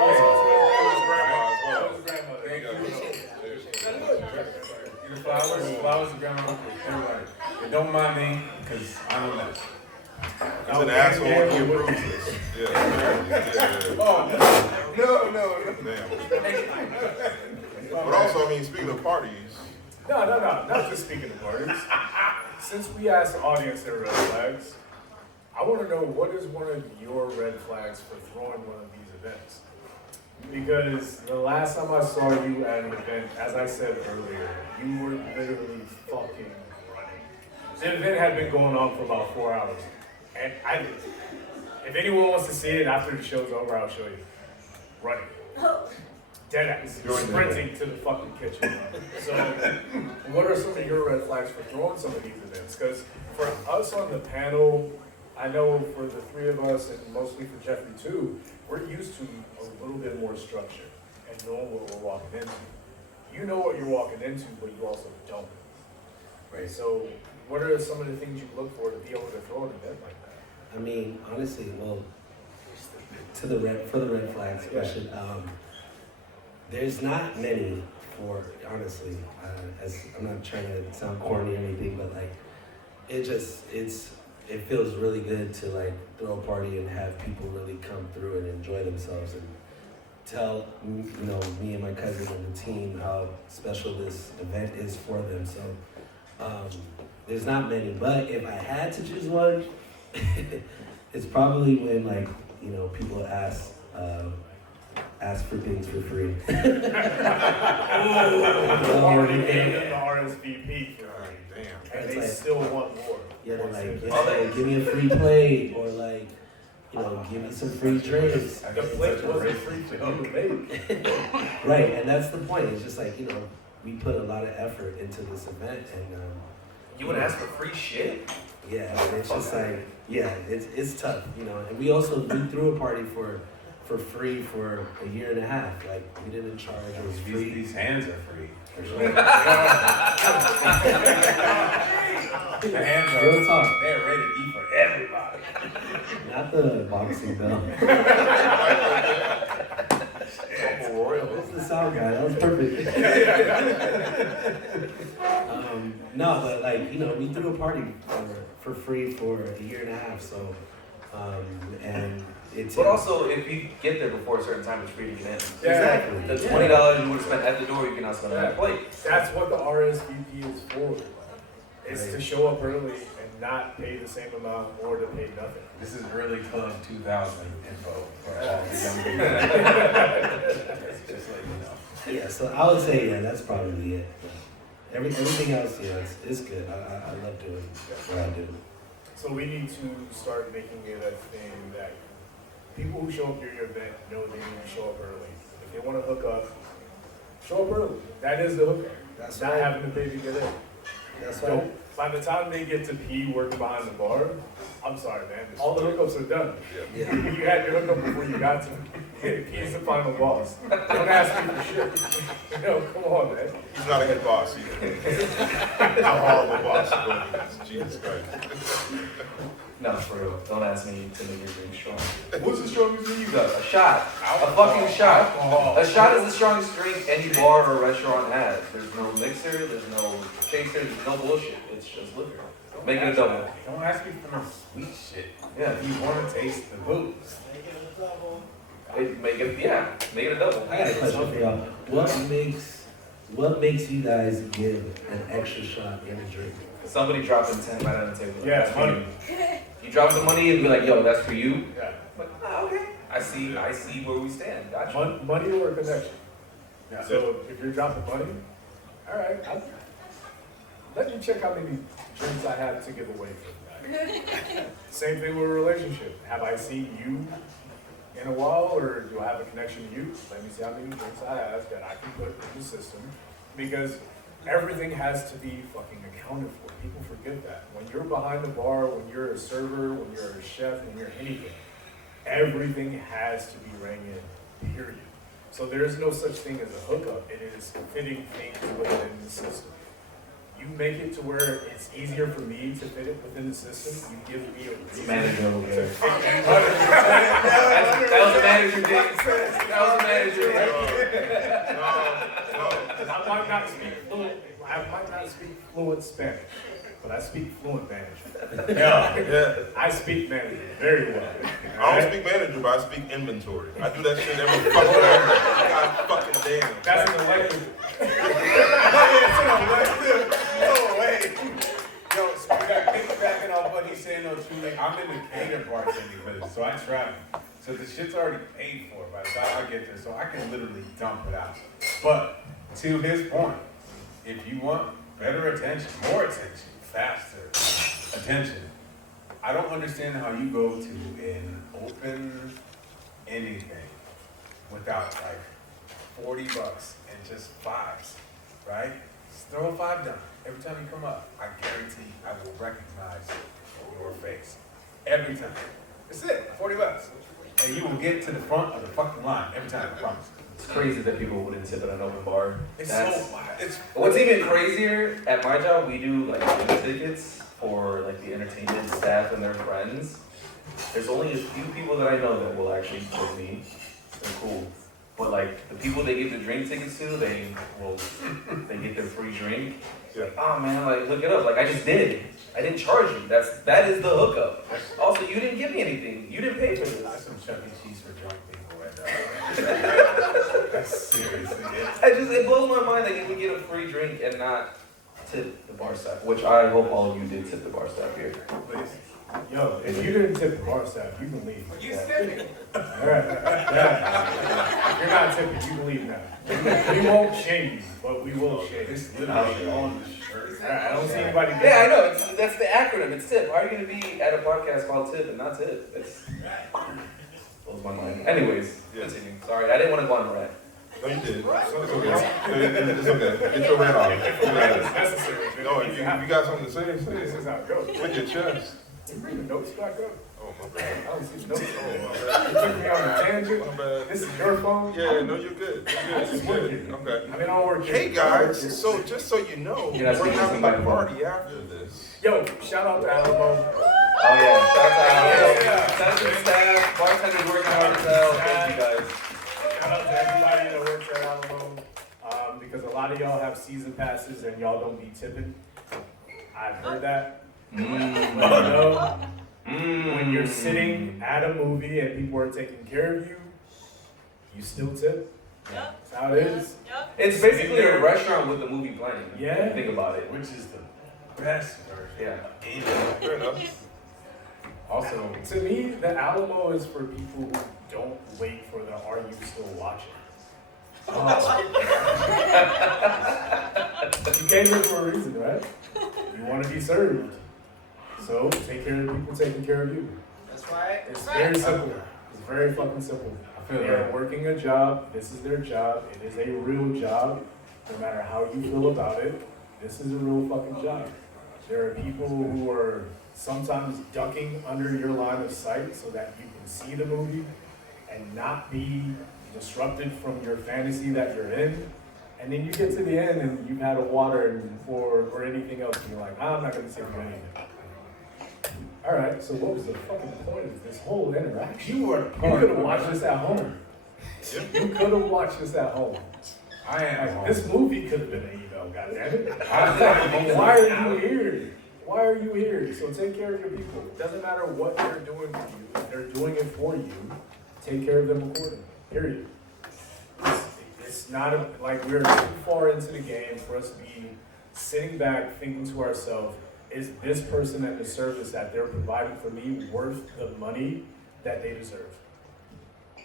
Thank you. Flowers to grandma, everybody. And don't mind me, because I know that. He's an asshole when he approves this. Yeah. Oh, no. Damn. But also, I mean, speaking of parties, No, not just speaking of parties. Since we asked the audience their red flags, I want to know what is one of your red flags for throwing one of these events? Because the last time I saw you at an event, as I said earlier, you were literally fucking running. The event had been going on for about 4 hours. And if anyone wants to see it after the show's over, I'll show you. Running. Deadass. Sprinting to the fucking kitchen. So, what are some of your red flags for throwing some of these events? Because for us on the panel, I know for the three of us, and mostly for Jeffrey too, we're used to a little bit more structure and knowing what we're walking into. You know what you're walking into, but you also don't. Right? So, what are some of the things you look for to be able to throw an event like that? I mean, honestly, well, for the red flags question, there's not many for, honestly, as I'm not trying to sound corny or anything, but like, it feels really good to like throw a party and have people really come through and enjoy themselves and tell, you know, me and my cousin and the team how special this event is for them. So there's not many, but if I had to choose one, it's probably when like, you know, people ask for things for free. The RSVP for and they still want more. Yeah, they're like, yeah, give me a free plate, or like, you know, give me some free drinks. The plate wasn't free for you to make. Right, and that's the point. It's just like, you know, we put a lot of effort into this event, and You would ask for free shit? yeah, and it's just like, yeah, it's tough, you know. And we threw a party for free for a year and a half. Like, we didn't charge. It was free. These hands are free. For The sure. hands Real talk. are, they're rated E for everybody. Not the boxing bell. What's the sound guy? That was perfect. No, but like, you know, we threw a party for free for a year and a half, so and it's But also, if you get there before a certain time, it's free to get in. exactly The $20 you would have spent at the door, you can now spend on that plate. That's what the RSVP is for. It's to show up early and not pay the same amount or to pay nothing. This is early Club 2000 info for all the young people. Just like you know. yeah. So I would say that's probably it. Everything else, it's good. I love doing what I do. So we need to start making it a thing that people who show up to your event know they need to show up early. If they want to hook up, show up early. That is the hookup. That's Not right. having to pay to get in. That's So right. by the time they get to pee working behind the bar, I'm sorry, man. All the hookups are done. Yeah. You had your hookup before you got to. He's the final boss. Don't ask me for shit. You know, come on, man. he's not a good boss either. A horrible boss. But Jesus Christ. No, for real. Don't ask me to make your drink strong. What's the strongest thing you got? A shot. A fucking shot. A shot is the strongest drink any bar or restaurant has. There's no mixer, there's no chaser, there's no bullshit. It's just liquor. Make it a double. Don't ask me for no sweet shit. Yeah. If you want to taste the booze. Make it a double. I got a question for y'all. What makes you guys give an extra shot in a drink? Somebody dropping 10 right on the table. Yeah, That's for money. you. You drop the money and be like, yo, that's for you. Yeah. I'm like, okay. I see where we stand. Gotcha. Money or connection. So if you're dropping money, All right. Let me check how many drinks I have to give away for the night. Same thing with a relationship. Have I seen you in a while, or do I have a connection to you? Let me see how many drinks I have that I can put in the system, because everything has to be fucking accounted for. People forget that. When you're behind the bar, when you're a server, when you're a chef, when you're anything, everything has to be rang in, period. So there's no such thing as a hookup. It is fitting things within the system. You make it to where it's easier for me to fit it within the system. You give me a reason Manager over to there. fit it. That was the manager, James. That was the manager. I might not speak fluent Spanish, but I speak fluent management. Yeah. I speak management very well. I don't speak manager, but I speak inventory. I do that shit every fucking day. God fucking damn. That's an elective. No way. Yo, so we got piggybacking off what he's saying though, truly. I'm in the cater bartending business, so I travel. So the shit's already paid for by the time I get there, so I can literally dump it out. But to his point, if you want better attention, more attention, faster attention, I don't understand how you go to an open anything without like 40 bucks and just fives, right? Just throw a $5 down. Every time you come up, I guarantee I will recognize your face. Every time. That's it, 40 bucks. And you will get to the front of the fucking line every time, I promise. It's crazy that people wouldn't tip at an open bar. It's What's even crazier, at my job, we do like gym tickets for like the entertainment staff and their friends. There's only a few people that I know that will actually tip me. They're cool. But like the people they give the drink tickets to, they get their free drink. Yeah. Oh man, like look it up. Like I just did. I didn't charge you. That is the hookup. Also, you didn't give me anything. You didn't pay for this. That's some Chuck E. Cheese for drunk people right now. That's seriously it. It blows my mind that you can get a free drink and not tip the bar staff, which I hope all of you did tip the bar staff here. Please. Yo, if you didn't tip the bar staff, you can leave. You tipping? All right. Yeah. If you're not tipping, you can leave now. We won't shame you, but we will shame you. It's literally on the shirt. All right, I don't see anybody get Yeah, I know. That's the acronym. It's tip. How are you going to be at a podcast called Tip and not tip? It's blows my mind. Anyways, continue. Sorry, I didn't want to go on a rant. No, you did. It's okay. It's okay. Get your rant off. It's necessary. No, if you got something to say, say This is it. how it goes. With your chest. You bring the notes back up. Oh, my bad. I don't see the notes. Oh, my You bad. took me on a tangent. My bad. This is your phone. Yeah, no, you're good. You're good. You're good. Okay. I mean, I don't work here. Hey guys, so just so you know, You're not we're speaking having to a somebody. party after this. Yo, shout out to Alamo. Oh yeah, shout out. Yeah. Shout out to the staff, bartenders working hard as hell. Thank you guys. Shout out to everybody that works at Alamo. Because a lot of y'all have season passes and y'all don't be tipping. I've heard that. But you know, when you're sitting at a movie and people are taking care of you, you still tip. Yep. That's how it is. Yep. It's basically a restaurant with a movie playing. Yeah. Think about it. Which is the best version. Yeah. Fair enough. Also, to me, the Alamo is for people who don't wait for the "Are you still watching?" You came here for a reason, right? You want to be served. So take care of the people taking care of you. That's right. It's very simple. It's very fucking simple. They are working a job. This is their job. It is a real job. No matter how you feel about it, this is a real fucking job. There are people who are sometimes ducking under your line of sight so that you can see the movie and not be disrupted from your fantasy that you're in. And then you get to the end and you've had a water or anything else and you're like, I'm not going to tip you anything. All right, so what was the fucking point of this whole interaction? You could have watched this at home. You could have watched this at home. I am Like, home. this movie could have been an email, goddammit. Why are you here? Why are you here? So take care of your people. It doesn't matter what they're doing for you. If they're doing it for you, take care of them accordingly. Period. It's not like we're too far into the game for us to be sitting back thinking to ourselves, is this person and the service that they're providing for me worth the money that they deserve?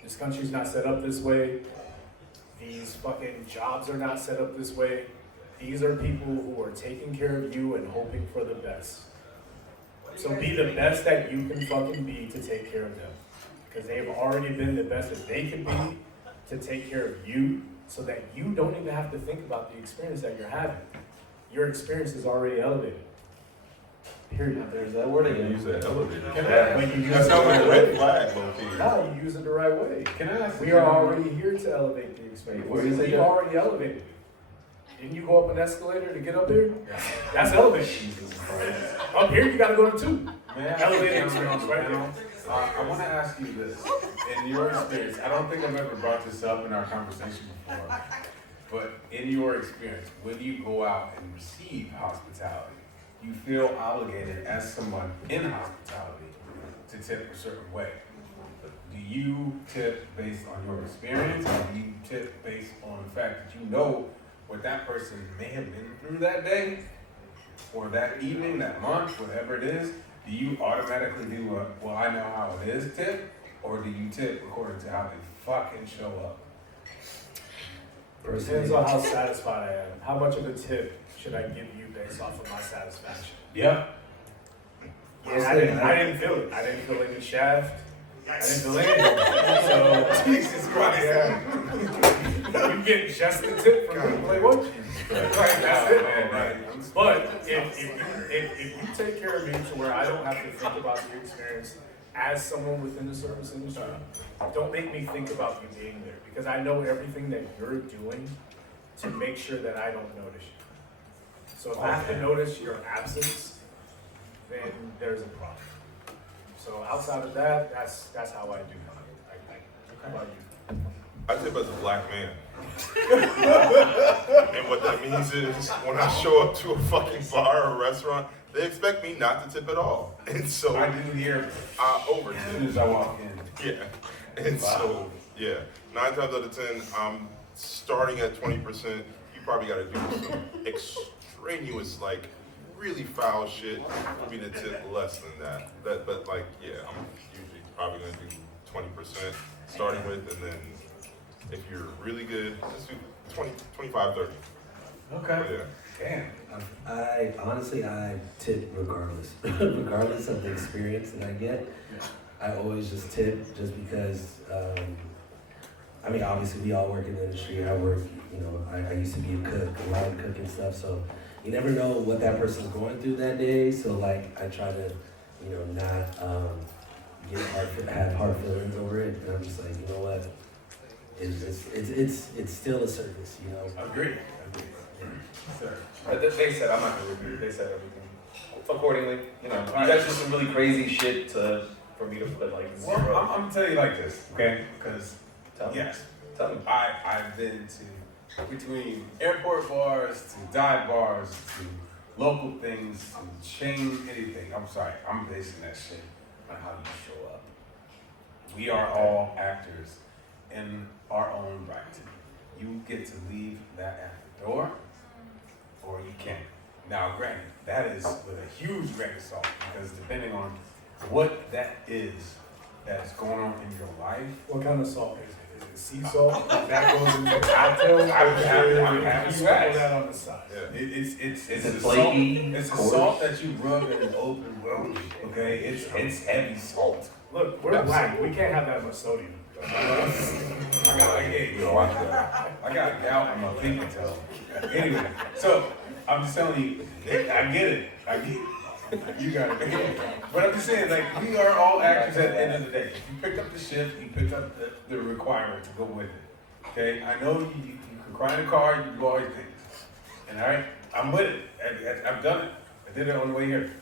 This country's not set up this way. These fucking jobs are not set up this way. These are people who are taking care of you and hoping for the best. So be the best that you can fucking be to take care of them. Because they've already been the best that they can be to take care of you, so that you don't even have to think about the experience that you're having. Your experience is already elevated. Period. There's that word again. Use that elevator. When you use That it sounds the like a right red way. flag, low-key. No, you use it the right way. Can I ask We are already here to elevate the experience. Where is it We've at? already elevated it. Didn't you go up an escalator to get up there? That's elevated. Jesus Christ. Up here, you gotta go to 2. Man, Elevated experience right now. I want to ask you this. In your experience, I don't think I've ever brought this up in our conversation before, but in your experience, when you go out and receive hospitality, you feel obligated as someone in hospitality to tip a certain way. Do you tip based on your experience, or do you tip based on the fact that you know what that person may have been through that day, or that evening, that month, whatever it is? Do you automatically do a, well, I know how it is tip, or do you tip according to how they fucking show up? Depends on how satisfied I am. How much of a tip should I give you based off of my satisfaction? Yeah. And I didn't feel it. I didn't feel any shaft. I didn't feel anything. So, Jesus Christ. you get just the tip from me. Like, what? Right, that's it, man. Right. But if you take care of me to where I don't have to think about the experience as someone within the service industry, don't make me think about you being there, because I know everything that you're doing to make sure that I don't notice you. So if I have to notice your absence, then there's a problem. So outside of that, that's how I do mine. How about you? I tip as a black man. And what that means is when I show up to a fucking bar or restaurant, they expect me not to tip at all. And so I do hear I over as soon tip. as I walk in. Yeah. And so, yeah, 9 times out of 10, I'm starting at 20%. You probably got to do some extraneous, like, really foul shit for me to tip less than that. But like, yeah, I'm usually probably going to do 20% starting with, and then if you're really good, just do 20, 25, 30. Okay. Yeah. Damn. I tip regardless. Regardless of the experience that I get, I always just tip just because, I mean, obviously we all work in the industry. I work, I used to be a cook, a line cook and stuff, so you never know what that person's going through that day. So like, I try to, not have hard feelings over it. And I'm just like, you know what? It's still a service, Agree. Sir. They said, I'm not gonna repeat it, they said everything accordingly. That's just some really crazy shit for me to put like Well, zero. I'm gonna tell you like this, okay? Because Tell me. yes, Tell me. I've been to between airport bars to dive bars to local things to chain anything. I'm sorry, I'm basing that shit on how you show up. We are all actors in our own right. You get to leave that at the door, or you can't. Now, granted, that is with a huge grain of salt, because depending on what that is that's going on in your life. What kind of salt is it? Is it sea salt? That goes into cocktails? I'm happy you sprinkle asked. that on the side. Yeah. It's Is a it salt. flaky? It's a Coarse? salt that you rub in an open wound. Okay, it's heavy salt. Look, we're black. We can't have that much sodium. I got gout on my pinky toe. Anyway, so I'm just telling you, I get it. You got it. But I'm just saying, like, we are all actors at the end of the day. If you picked up the shift, you picked up the requirement to go with it. Okay, I know you can cry in a car, you can do all your things. And all right, I'm with it. I've done it. I did it on the way here.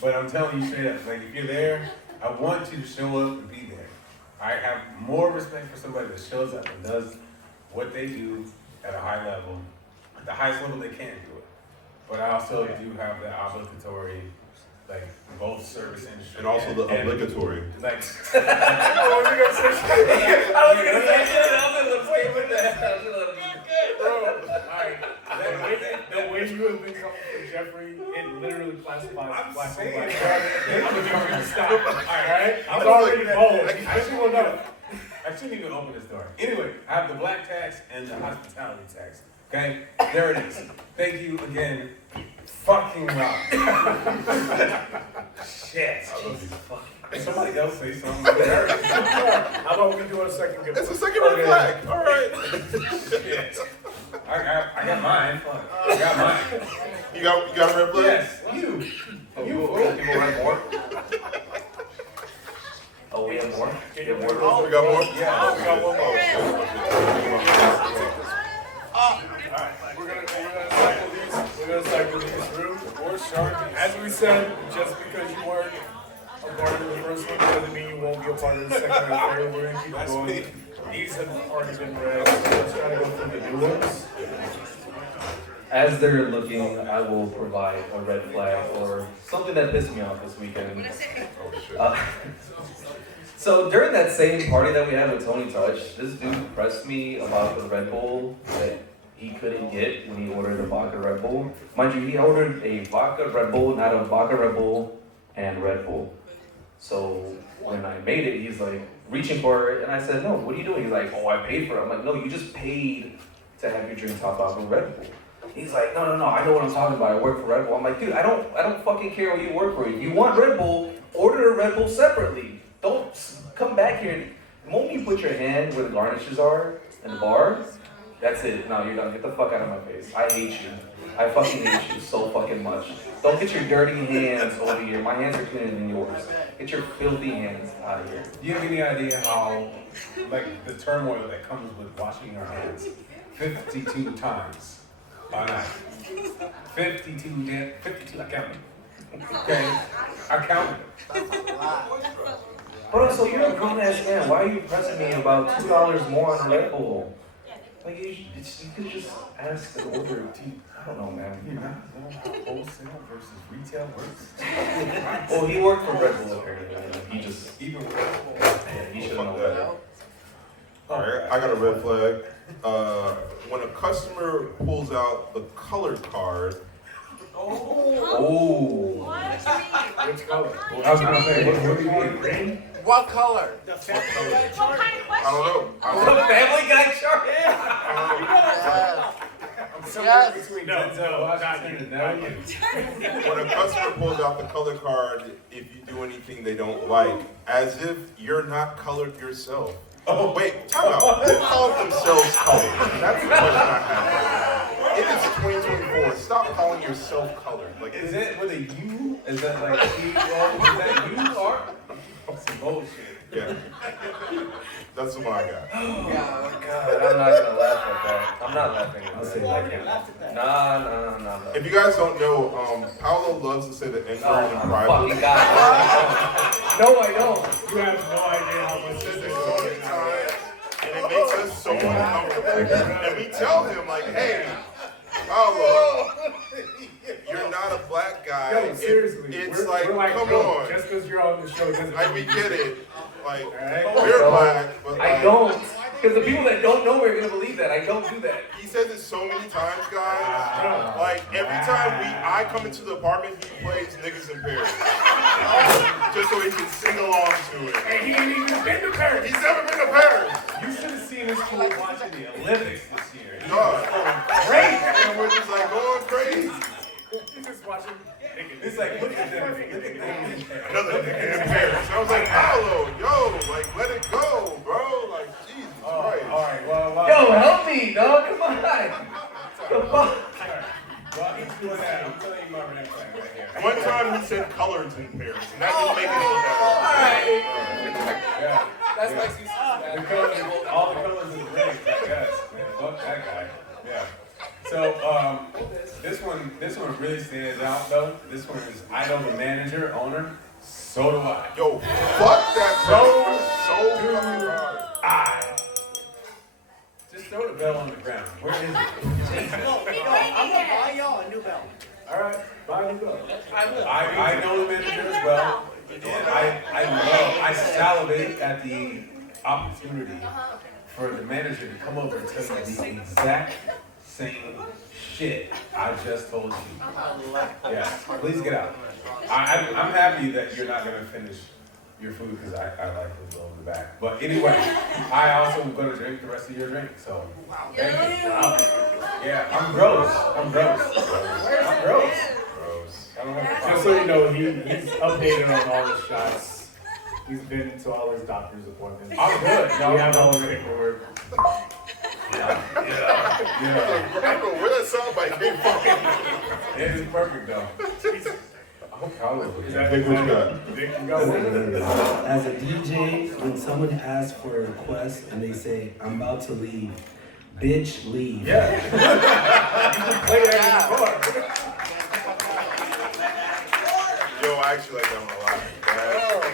But I'm telling you straight up, like, if you're there, I want you to show up and be there. I have more respect for somebody that shows up and does what they do at a high level, at the highest level they can do it. But I also do have the obligatory, like, both service industry. And also the obligatory. Like, I wasn't gonna say shit. I was gonna say shit, I was gonna play with that. Bro, alright. The way you have been coming for Jeffrey, it literally classifies as black on black. I'm gonna stop. Alright? I'm already bold. He's been one up. I shouldn't even open this door. Anyway, I have the black tax and the hospitality tax. Okay, there it is. Thank you again. Fucking rock. Shit. Somebody else say something. How about we do a second giveaway? It's a second red flag. All right. Shit. I got mine. I got mine. You got a red flag? Yes, you. You have more? Oh, we have more? We have more? We got more? Yeah, We got one more. Alright, we're gonna cycle these through. As we said, just because you weren't a part of the first one doesn't mean you won't be a part of the second and third. We're gonna keep going. These have already been read, so let's try to go through the new ones. As they're looking, I will provide a red flag or something that pissed me off this weekend. So during that same party that we had with Tony Touch, this dude pressed me about the Red Bull that he couldn't get when he ordered a vodka Red Bull. Mind you, he ordered a vodka Red Bull, not a vodka Red Bull and Red Bull. So when I made it, he's like reaching for it, and I said, no, what are you doing? He's like, oh, I paid for it. I'm like, no, you just paid to have your drink topped off with Red Bull. He's like, no, I know what I'm talking about. I work for Red Bull. I'm like, dude, I don't fucking care what you work for. If you want Red Bull, order a Red Bull separately. Don't come back here. The moment you put your hand where the garnishes are in the bar, that's it. No, you're done. Get the fuck out of my face. I hate you. I fucking hate you so fucking much. Don't get your dirty hands over here. My hands are cleaner than yours. Get your filthy hands out of here. Do you have any idea how, like, the turmoil that comes with washing your hands 52 times a night? 52, I counted. Okay? I counted. Bro, so you're a grown ass man. Why are you pressing me about $2 more on a Red Bull? Like, you could just ask the order. I don't know, man. You're not knowing how wholesale versus retail works? Well, he worked for Red Bull apparently. He just, Even yeah, he should know better. Alright, I got a red flag. When a customer pulls out the color card, Oh. Which color? I was gonna say, what do you mean? Green? What color? I don't know. Family Guy chart? I'm somewhere between Denzel Washington and now you. When a customer pulls out the color card, if you do anything they don't like, as if you're not colored yourself. Oh, wait, time out. Who calls themselves colored? That's the question I have right now. It is 2024. Stop calling yourself colored. Like, Is it with a U? Is that like is that you or? Some bullshit. yeah. That's what I got. Oh God, I'm not gonna laugh at that. I'm not laughing at that. I'll say I can't. Nah. If you guys don't know, Paolo loves to say the N-word in private. Fucking God. No, I don't. You have no idea how much this is going on. And it makes us so uncomfortable. And we tell him, like, hey, Paolo, you're not a black guy. Yo, seriously. It's we're like, come yo, on. Just because you're on the show doesn't Like, we get it. Like, Alright. we're black, but I like, don't. Because the people that don't know me are gonna believe that. I don't do that. he says it so many times, guys. Like, every time I come into the apartment, he plays Niggas in Paris. Just so he can sing along to it. And he ain't even been to Paris. He's never been to Paris. You should have seen this fool watching the Olympics this year. God. Great. And we're just like going crazy. He's just watching. It's like, look at them. Look at them. Another nigga in Paris. I was like, Paolo, yo, like, let it go, bro. Like, Jesus Christ. All right, well, Yo, help me, dog. Come on. Come on. Well, he's doing that. I'm telling you my red flag right here. One time he said colors in Paris, and that didn't make it any better. Yeah. That's Yeah. my excuse. The colors, all the colors of the ring. Yes, man. Fuck that guy. Yeah. So this one really stands out though. This one is I know the manager, owner. So do I. Yo, fuck that so fucking hard. I. Just throw the bell on the ground. Where is it? I'm gonna buy y'all a new belt. All right, buy you go. I will. I know the manager as well, and I salivate at the opportunity for the manager to come over and tell you the exact same shit I just told you. Yeah, please get out. I'm happy that you're not gonna finish your food because I like to blow in the back. But anyway, I also am going to drink the rest of your drink. So thank you. Wow. Yeah, I'm gross. I don't have Just so you know, he's updated on all his shots. He's been to all his doctor's appointments. I'm good. We have all the paperwork. Yeah. I don't know where that soundbite came from. It is perfect though. I hope Carlos was Is that Vic, what you got? Vic, you got one? As a DJ, when someone asks for a request and they say, I'm about to leave, bitch, leave. Yeah. You can play that in the car. Yo, I actually like that one a lot.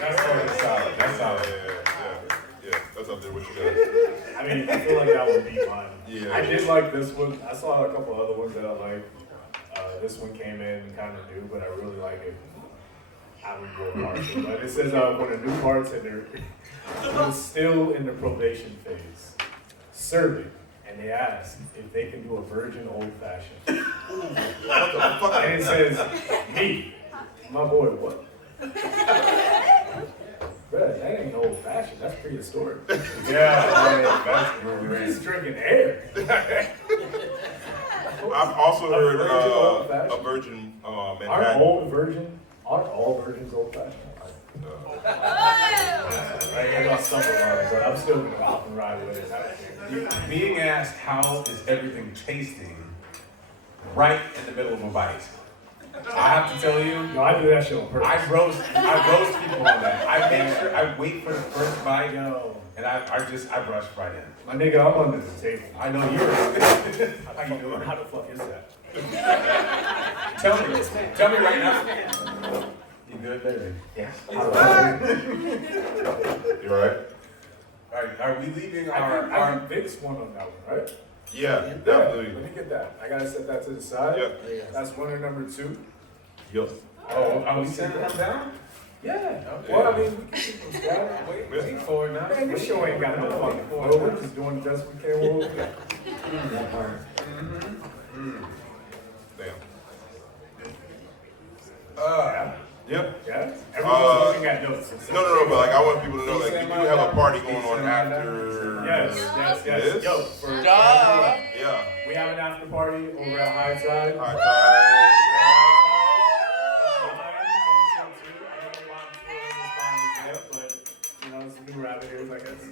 That's solid. That's solid. Yeah, that's up there. What you got? I mean, I feel like that would be mine. Yeah. I did like this one. I saw a couple other ones that I liked. This one came in kind of new, but I really like it. I would go partial. But it says when a new bartender is still in the probation phase, serving, and they ask if they can do a virgin old fashioned. What the fuck? And it says, me, my boy, what? Bruh, that ain't old fashioned. That's prehistoric. Yeah, that's really We're great. just drinking air. I've also heard virgin old-fashioned? a virgin Aren't Manhattan. all virgins old fashioned? Right here, about something wrong, but I'm still gonna hop and ride with it. I don't care. Being asked how is everything tasting right in the middle of a bite. I have to tell you, No, I do that shit on purpose. I roast people on that. I make sure I wait for the first bite, and I brush right in. My nigga, I'm under the table. I know you're. How you doing? How the fuck is that? Tell me right now. You good, baby? Yeah. You right? Are we leaving I our? think Vic's one on that one, right? Yeah, Let definitely. me get that. I gotta set that to the side. Yeah. That's winner number 2. Yo. Oh, are we sending them down? Yeah. Okay. Well, I mean, we can keep them scattered. Wait for it now. Man, this show ain't got no fucking flow. We're just doing the best we can. We'll That part. Damn. Yep. Yeah? Everyone's looking at notes. No, but like I want people to know, like we do have a party going on after. Yes. This? Yo, for Yeah. we have an after party over at High Tide. High tide. But you know, it's a new rabbit ears, I guess.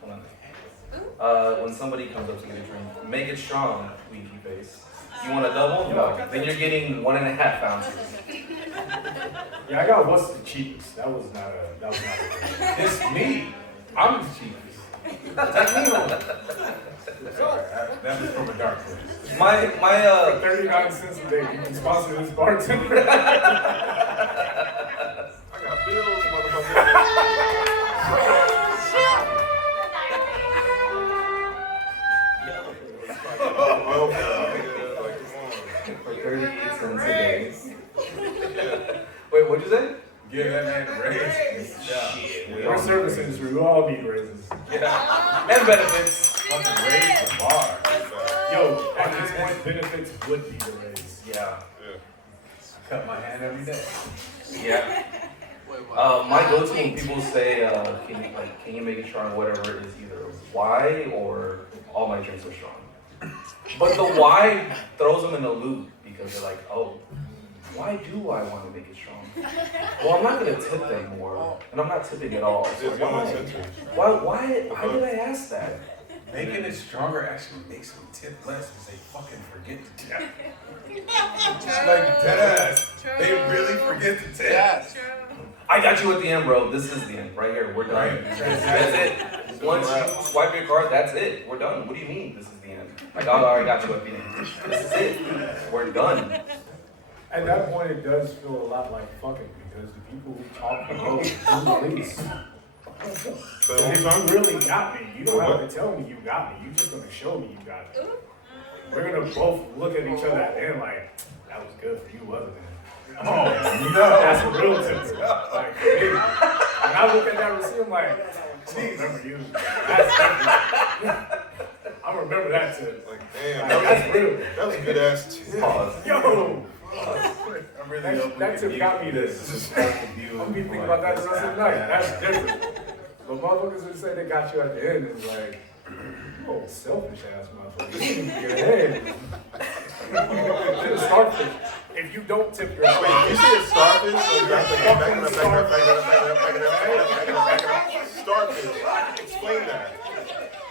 Hold on. When somebody comes up to get a drink, make it strong, Ouija face. You want a double? No. Then you're getting 1.5 ounces. Yeah, I got what's the cheapest. That was not a thing. It's me. I'm the cheapest. Sorry, that was from a dark place. My 39 cents a day. You can sponsor this bartender. I got bills, motherfucker. for 38 cents a day. Wait, what'd you say? Give that man a raise. We're a service industry. We all need raises. Yeah. And benefits. Fucking raise the bar. Yo, at this point, benefits would be the raise. Yeah. I cut my hand every day. Yeah. My go-to when people say, can you make it strong, whatever, is either why or all my drinks are strong. But the why throws them in a loop because they're like, oh, why do I want to make it strong? Well, I'm not going to tip them more, and I'm not tipping at all. So why did I ask that? Making it stronger actually makes them tip less because they fucking forget to tip. Like deadass. They really forget to tip. I got you at the end, bro. This is the end, right here. We're done. Right. That's it. Once you swipe your card, that's it. We're done. What do you mean this is the end? Like, I already got you at the end. This is it. We're done. At that point, it does feel a lot like fucking because the people who talk the most do least. And if you really got me, you don't have to tell me you got me. You're just gonna show me you got me. We're gonna both look at each other and like, that was good for you, wasn't it? Oh no, that's a real tipper. Like for me, when I look at that receipt, I'm like, geez, remember you. That's different. I remember that tip. Like, damn, Like, that's real. that was a good ass tip. Pause. Yo. I'm really That tip got me this. I'm gonna be thinking about that the rest of the night. That's different. But motherfuckers would say they got you at the end, it's like, you old selfish ass motherfucker. You didn't even get ahead. Starfish. If you don't tip your Wait, you see a starfish? So you got to back it up. Starfish. Explain that.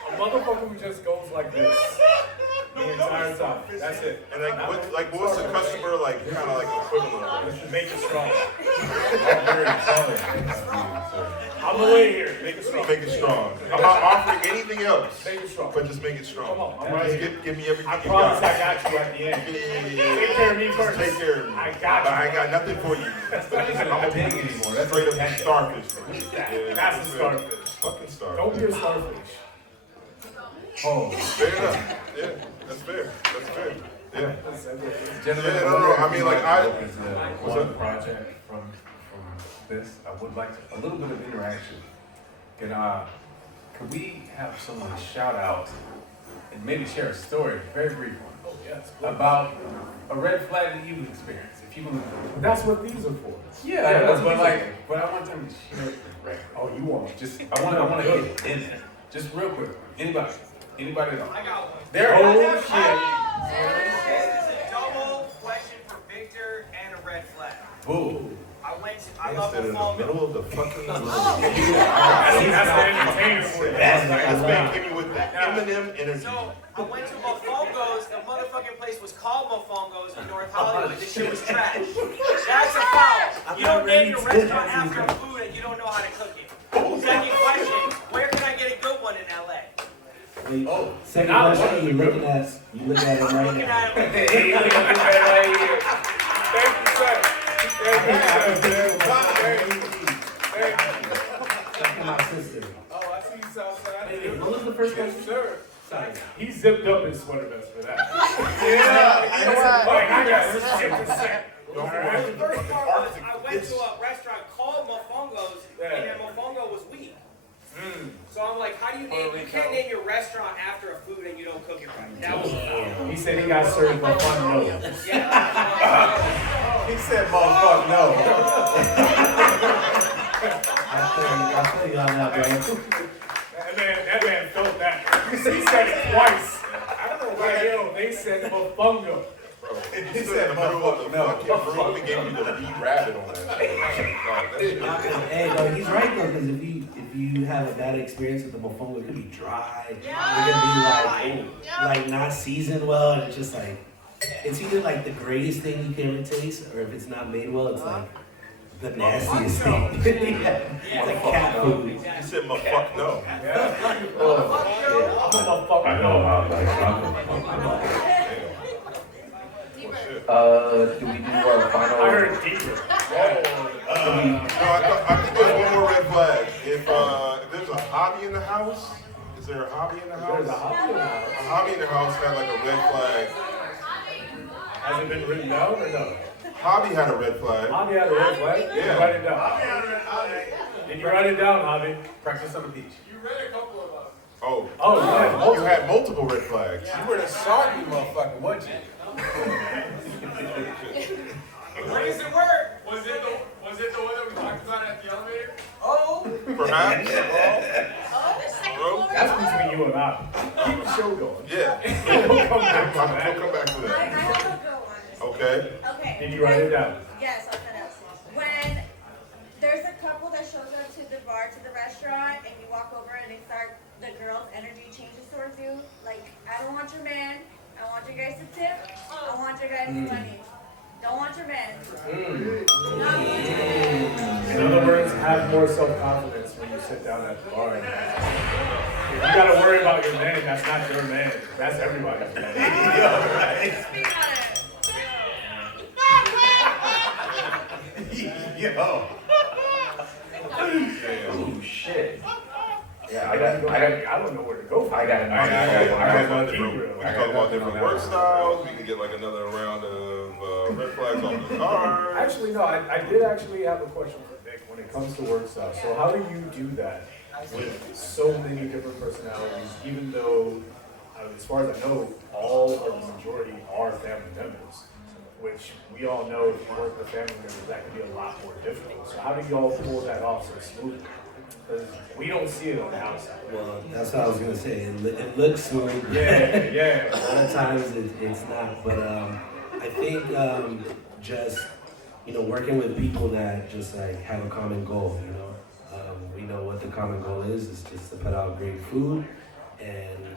A motherfucker who just goes like this the entire time. That's it. And what's the customer like? Kind of like equivalent of it? Make it strong. I'm the way here. Make it strong. Make it strong. I'm not offering anything else. Make it strong. But just make it strong. Come on, I'm right here. Give me everything I you promise got. I got you at the end. Yeah. Take care of me first. Take care of me. I got you. I ain't got nothing for you. I'm a pig anymore. That's straight up starfish. That's a starfish. Fucking starfish. Don't be a starfish. Oh, fair enough. Yeah, that's fair. That's fair. Yeah. Gentlemen, Yeah, no. I mean, like, what's one up? project from this. I would like a little bit of interaction. Could we have someone shout out and maybe share a story, very brief one, about a red flag that you've experienced? If you can, That's what these are for. yeah, but I want them to share. Right. Oh, you want? Just I want to get in there. Just real quick. Anybody at all? I got one. There. Oh, This is a double question for Victor and a red flag. Boo. I love the fall. middle of the fucking That's the entertainer for you. This man came in with that Eminem energy. So I went to Mofongo's. The motherfucking place was called Mofongo's in North Hollywood. This shit was trash. That's a foul. You don't name your restaurant after a food and you don't know how to cook it. Second question: where can I get a good one in LA? Second question, you look at it right Looking now. at it. Thank you, sir. Thank you, My sister. Oh, I see you, Southside. What was the first question? Sir. Sorry. He zipped up his sweater vest for that. Yeah, I got this shit to say. The first part was I went to a restaurant called Mofongo's and then Mofongo was weak. So I'm like, how do you name? You can't name your restaurant after a food and you don't cook it right. That was He said he got served by fun no. yeah. He said, "Motherfucker, no." I feel you on that, bro. That man felt that. He said it twice. I don't know why, they said mofongo. He said, "Motherfucker, no." He gave me the lead rabbit on that. Hey, though, he's right though, because if you have a bad experience with the mofongo, it could be dry. It could be like not seasoned well, and it's just like it's either like the greatest thing you can ever taste, or if it's not made well, it's like the nastiest thing. It's like cat food. He said, "Motherfucker, no." I'm a motherfucker. I know how do we do our final? I heard deeper. No, I think there's one more red flag. If there's a hobby in the house, is there a hobby in the house? There's a hobby in the house. A hobby in the house had like a red flag. Has it been written down or no? Hobby had a red flag. Hobby had a red flag? Did you write it down? Did you write it down, Hobby? Practice on the beach. Oh, You you had multiple red flags. You were the soggy motherfucker, wasn't you? What does it work? Was it the one that we talked about at the elevator? Oh. Perhaps. Bro. That's between you and I. Keep the show going. Yeah. We'll come back to We'll that. come back to I that. have a good one. Okay. Okay. Did you write it down? Yes, I'll cut out. When there's a couple that shows up to the bar, to the restaurant, and you walk over and they start, the girl's energy changes towards you. Like, I don't want your man. I want you guys to tip. I want your guys' money. Don't want your man. In other words, have more self-confidence when you sit down at the bar. If you gotta worry about your man, that's not your man. That's everybody's man. Speak on it. Yo. Oh shit. Yeah, I don't know where to go. I got it. We talk about different work styles. We can get like another round of red flags on the card. Actually, no, I did actually have a question for Vic when it comes to work style. So how do you do that with so many different personalities, even though, as far as I know, all or the majority are family members? which we all know if you work with family members, that can be a lot more difficult. So how do y'all pull that off so smoothly? Because we don't see it on the outside. Well, that's what I was gonna say. It looks smooth. Yeah. A lot of times it's not, but I think just working with people that just like have a common goal. We know what the common goal is. It's just to put out great food, and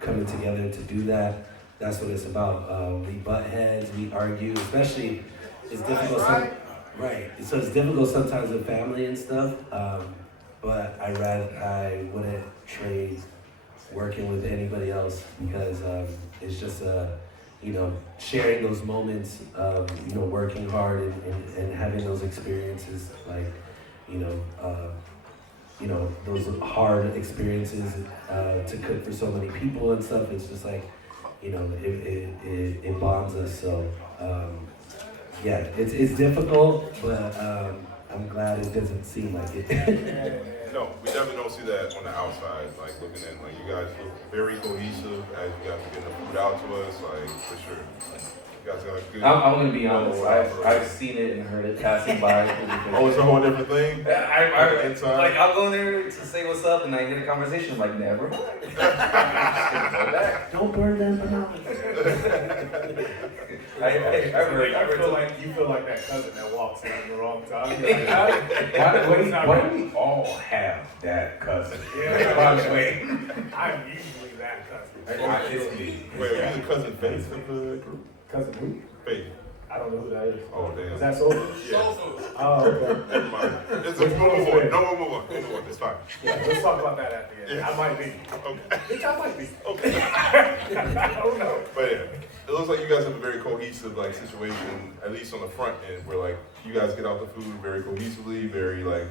coming together to do that. That's what it's about. We butt heads, we argue, especially it's difficult. Right. So it's difficult sometimes with family and stuff. But I wouldn't trade working with anybody else because it's just sharing those moments of working hard and having those experiences like those hard experiences to cook for so many people and stuff. It's just like it bonds us. So yeah, it's difficult, but I'm glad it doesn't seem like it. No, we definitely don't see that on the outside. Like looking at, like you guys look very cohesive as you guys are getting the food out to us. Like for sure, you guys got a good. I'm gonna be honest. I've seen it and heard it passing by. Oh, it's a whole different thing. Like I'll go in there to say what's up, and I get a conversation. I'm like, never mind. Don't burn them bananas. You feel like that cousin that walks in at the wrong time. Why do we all have that cousin? By the way, I'm usually that cousin. It's me. Wait, are you the cousin Faith of the group? Cousin who? Faith. I don't know who that is. Oh damn. Is that soul food? Yeah. Oh, okay. Never mind. It's a move on. No, we'll move on. It's fine. Yeah, let's talk about that at the end. Yeah. I might be. Okay. Bitch, I might be. Okay. I don't know. But yeah, it looks like you guys have a very cohesive like situation, at least on the front end, where like you guys get out the food very cohesively, very like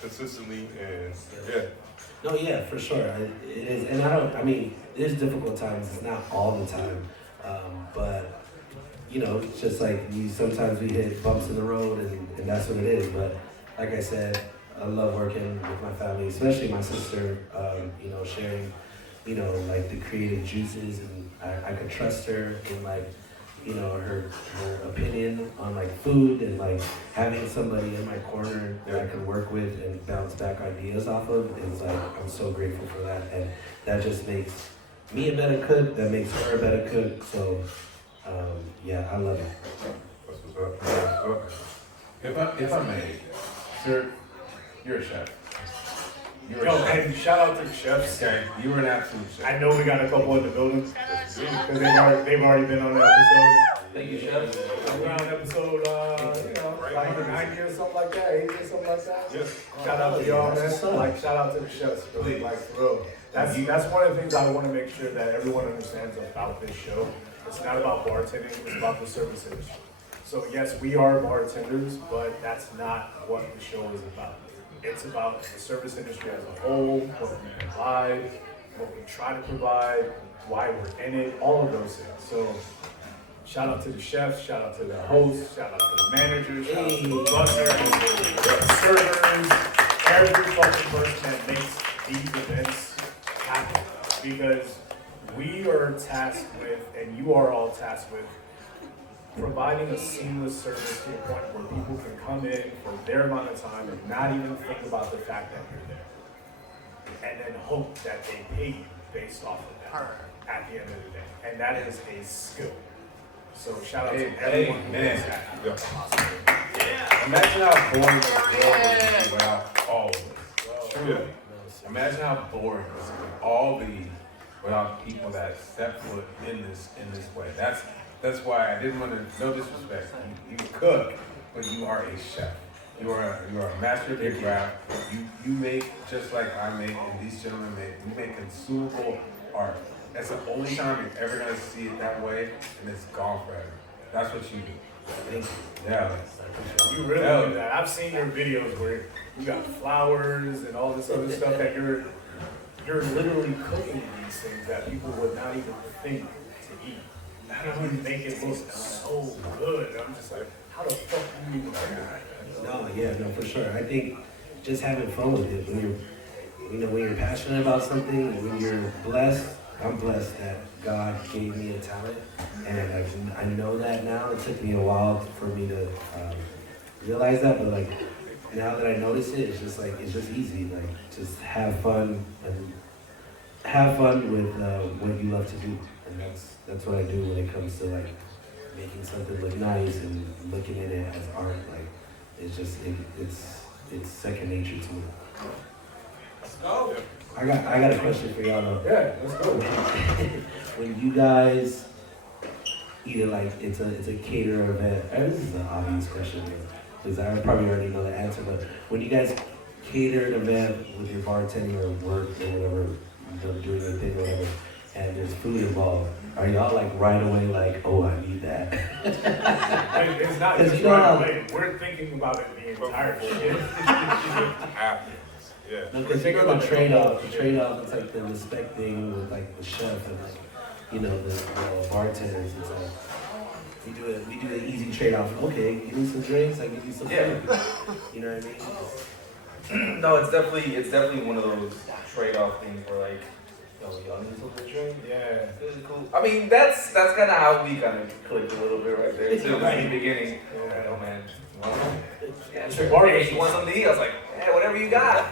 consistently, and yeah. No, yeah, for sure. It is, and there's difficult times. It's not all the time, but it's just like sometimes we hit bumps in the road, and that's what it is. But like I said, I love working with my family, especially my sister. Sharing, like the creative juices, and I could trust her in like, her opinion on like food, and like having somebody in my corner that I can work with and bounce back ideas off of. It's like I'm so grateful for that, and that just makes me a better cook. That makes her a better cook. So. Yeah, I love it. That's what's up. If I may, sir, you're a chef. And shout out to the chefs. Okay, you were an absolute chef. I know we got a couple in the building because they've already been on the episode. Thank you, Chef. We're on episode, like 90 or something like that, 80 or something like that. Yes. Shout out to y'all, man. Like, shout out to the chefs, bro. Like, for real. That's one of the things I want to make sure that everyone understands about this show. It's not about bartending, it's about the service industry. So yes, we are bartenders, but that's not what the show is about. It's about the service industry as a whole, what we provide, what we try to provide, why we're in it, all of those things. So shout out to the chefs, shout out to the hosts, shout out to the managers, shout out to the bussers, the servers, every fucking person that makes these events happen. Because we are tasked with, and you are all tasked with, providing a seamless service to a point where people can come in for their amount of time and not even think about the fact that you're there. And then hope that they pay you based off of that at the end of the day. And that is a skill. So shout out to everyone who does that. Yeah. Imagine how boring this world would be without all of us. Truly. Imagine how boring this would all be without people that step foot in this way. That's why I didn't want to, no disrespect. You cook, but you are a chef. You are a master of your craft. You make just like I make and these gentlemen make. You make consumable art. That's the only time you're ever gonna see it that way, and it's gone forever. That's what you do. Thank you. Yeah. You really do that. I've seen your videos where you got flowers and all this other stuff that you're literally cooking these things that people would not even think to eat. How do you make it look so good? I'm just like, how the fuck do you even do that? No, for sure. I think just having fun with it when you're passionate about something, when you're blessed I'm blessed that God gave me a talent, and I know that now. It took me a while for me to realize that, but like now that I notice it, it's just easy. Like just have fun with what you love to do, and that's what I do when it comes to like making something look nice and looking at it as art. Like it's second nature to me. Let's go. I got a question for y'all though. Yeah, let's go. When you guys either like it's a caterer event, this is an obvious question because I probably already know the answer, but when you guys cater an event with your bartending or work or whatever, doing your thing or whatever, and there's food involved, are y'all like right away like, oh, I need that? It's not just right away. We're thinking about it the entire shit. Yeah. No, because you know the trade-off. The trade-off is like the respect thing with like the chef and like, you know, the bartenders. It's like we do the easy trade-off. Okay, give me some drinks, I give you some food. You know what I mean? No, it's definitely one of those trade-off things where like, yo, y'all need something to drink? Yeah. This is cool. I mean, that's kind of how we kind of clicked a little bit right there too. Like in the beginning, oh man, hey, you want something to eat? I was like, hey, whatever you got,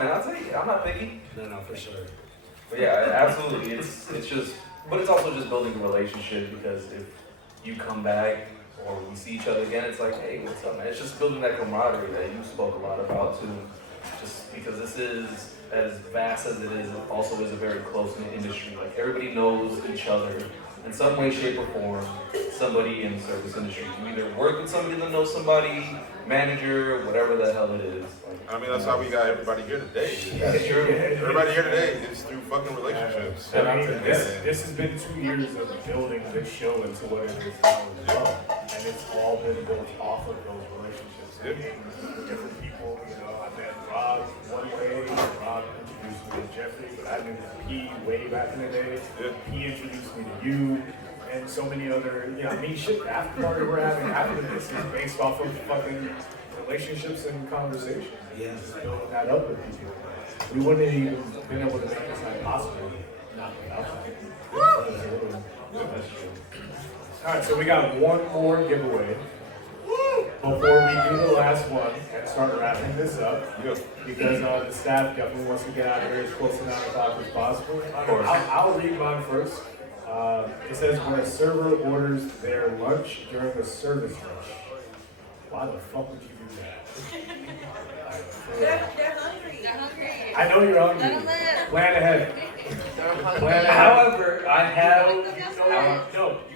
man. I'll take it. I'm not picky. No, for sure. But yeah, absolutely. It's just, but it's also just building a relationship because if you come back or we see each other again, it's like, hey, what's up, man? It's just building that camaraderie that you spoke a lot about too. Just because this is as vast as it is, it also is a very close-knit industry. Like everybody knows each other in some way, shape, or form. Somebody in the service industry. You either work with somebody that knows somebody, manager, whatever the hell it is. I mean, that's how we got everybody here today. That's true. Everybody here today is through fucking relationships. I mean, this has been 2 years of building this show into what it is now as well. And it's all been built off of those relationships. I mean, different people, you know, I met Rob one way, Rob introduced me to Jeffrey, but I knew P way back in the day. He introduced me to you. And so many other, you know, I mean, shit, the after party we're having after this is based off of fucking relationships and conversations. Yeah. Just building that up with people. We wouldn't have even been able to make this night possible, not without that. All right, so we got one more giveaway before we do the last one and start wrapping this up. Because the staff definitely wants to get out of here as close to 9 o'clock as possible. I'll read mine first. It says, when a server orders their lunch during a service rush. Why the fuck would you do that? They're hungry. I know you're hungry. Plan ahead. However, I have. You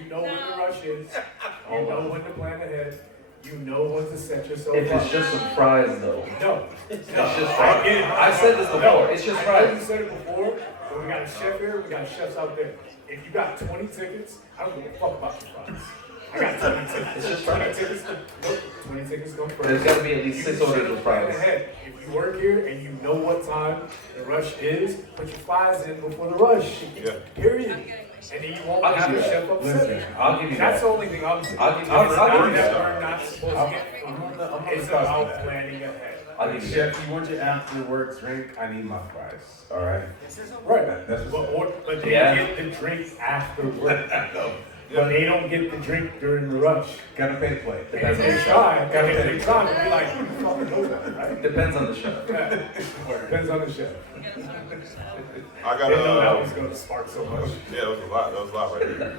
know when the rush is. You know when to plan ahead. You know when to set yourself up. If it's just a surprise though. No. It's just fries. I've said this before. It's just I know you fries. said it before, but we got a chef here, we got chefs out there. If you got 20 tickets, I don't give a fuck about your fries. I got 20 tickets. It's just 20 fries. tickets. Nope. 20 tickets go first. There's got to be at least 6 orders of fries. Ahead. If you work here and you know what time the rush is, put your fries in before the rush. Period. And then you won't have the chef upset. I'll give you That's that. the only thing I'm saying. I'll give you It's that. not that we're not supposed to get food. It's about planning ahead. I'll give you Chef, that. you want your after work drink? I need my fries. All right. Right. That's what. But they Yeah. get the drink after work. But they don't get the drink during the rush. Gotta pay to play. Depends on They the chef. try. They try to be like, who the fuck knows that, right? Depends on the chef. Yeah. Depends on the chef. I They know that got was going to spark so much. yeah, that was a lot right there.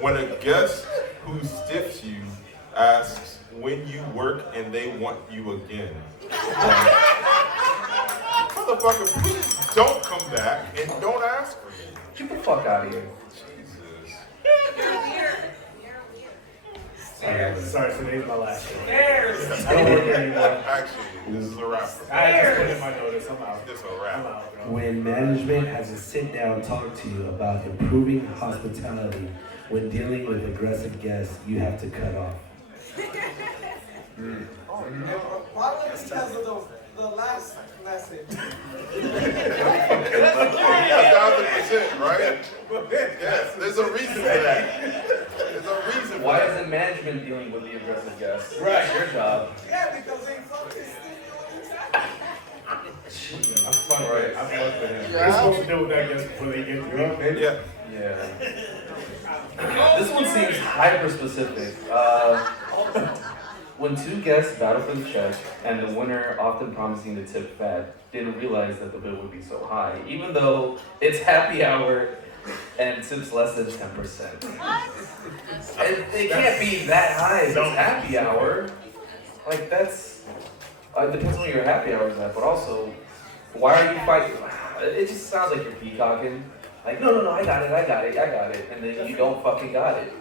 When a guest who stiffs you asks when you work and they want you again. Motherfucker, please don't come back and don't ask for me. Get the fuck out of here. Jesus. Sorry, today's my last show. There's. I don't work here anymore. Actually, this is a wrap. I just put in my notice. I'm out. This is a I'm wrap. out, bro. When management has a sit-down talk to you about improving hospitality when dealing with aggressive guests, you have to cut off. Probably because of the last message. 1,000%, right? Yes, there's a reason for that. There's a reason for Why that. isn't management dealing with the aggressive guests? Right. It's your job. Yeah, because they focused on the I'm fucking right. I'm fucking with him. We're supposed to deal with that guess before they get through. Yeah. Yeah. This one seems hyper specific. When two guests battle for the check and the winner, often promising to tip fat, didn't realize that the bill would be so high, even though it's happy hour and tips less than 10%. It can't be that high if it's happy hour. Like that's, it depends on your happy hour is at, but also, why are you fighting? It just sounds like you're peacocking. Like, no, I got it, and then you don't fucking got it.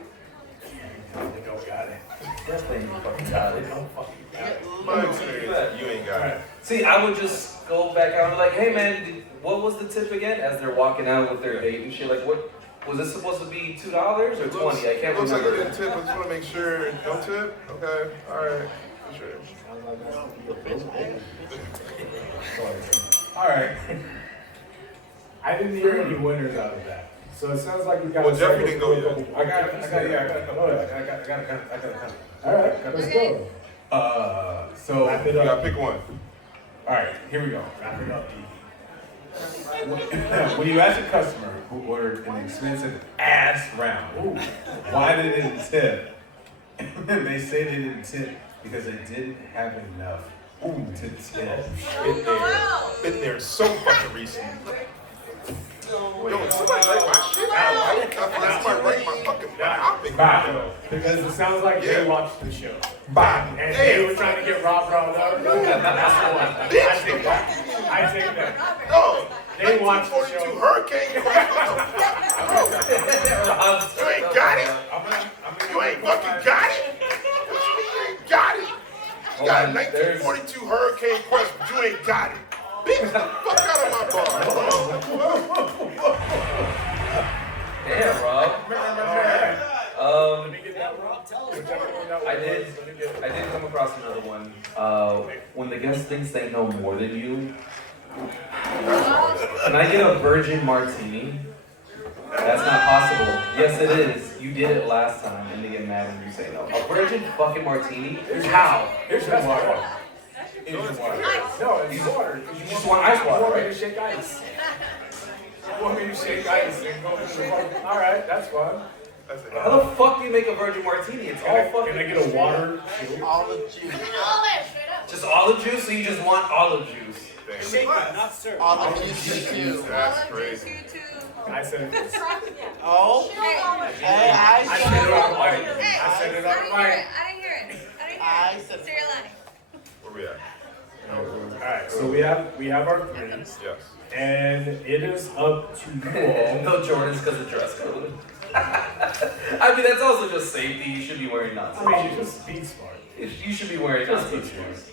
They don't got it. Definitely you fucking got it. Don't fucking got it. My experience, you ain't got it. See, I would just go back out and be like, hey man, what was the tip again? As they're walking out with their date and shit, like what, was this supposed to be $2 or 20? I can't Looks like remember. I didn't tip, I just want to make sure. No tip? Okay, alright, for sure. All right. I didn't hear any winners out of that. So it sounds like we got. Well, Jeffrey didn't go yet. I got a couple. All right, let's go. So Wrap You it gotta up. pick one. all right, here we go. Wrap it up. When you ask a customer who ordered an expensive ass round, why they didn't tip, they say they didn't tip because they didn't have enough to tip. Been there so fucking recent. Yo, somebody like my shit? Somebody like my fucking topic. Bye. Because it sounds like they watched the show. Bye. And they were trying to get Rob riled up. That's the one. I take that. No. They watched the 42 show. Hurricane. You ain't got it? You ain't fucking got it? What you mean you ain't got it? You got a 1942 Hurricane Quest, but you ain't got it. Bitch, get the fuck out of my bar. Damn, Rob. Let me get that Rob. Tell us. I did come across another one. When the guest thinks they know more than you, can I get a virgin martini? That's not possible. Yes, it is. You did it last time, and they get mad when you say no. A virgin fucking martini? How? Here's your water. Asian water. No, it's water. You just want ice water, You want me right? to shake ice? You want me to shake ice and go to the water? All right, that's fine. How the fuck do you make a virgin martini? It's all fucking. Can I get a water? Olive juice. Just olive juice, so you just want olive juice. Shake it, not syrup. Olive juice too. That's crazy. I said it. Oh. Hey, I said it on the mic. I said it on the mic. I didn't hear it. I said Say your line. Where we at? Alright, so we have our three. Yes. And it is up to you all. No Jordans because of dress code. I mean, that's also just safety. You should be wearing I nonsense. mean, you just be smart. You should be wearing nonsense shoes.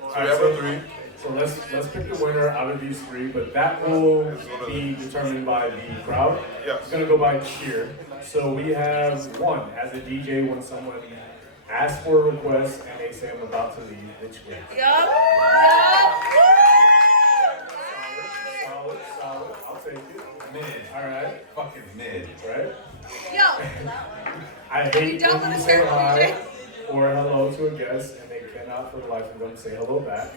So we have our three. So let's pick the winner out of these three, but that will be determined by the crowd. Yes. It's gonna go by cheer. So we have one as a DJ when someone asks for a request and they say I'm about to leave, which way? Yup. Solid. I'll take it. Mid. All right. Fucking mid. Right? Yo. I hate Don't when let you us say hear from hi DJ. or hello to a guest and they cannot for the life of them say hello back.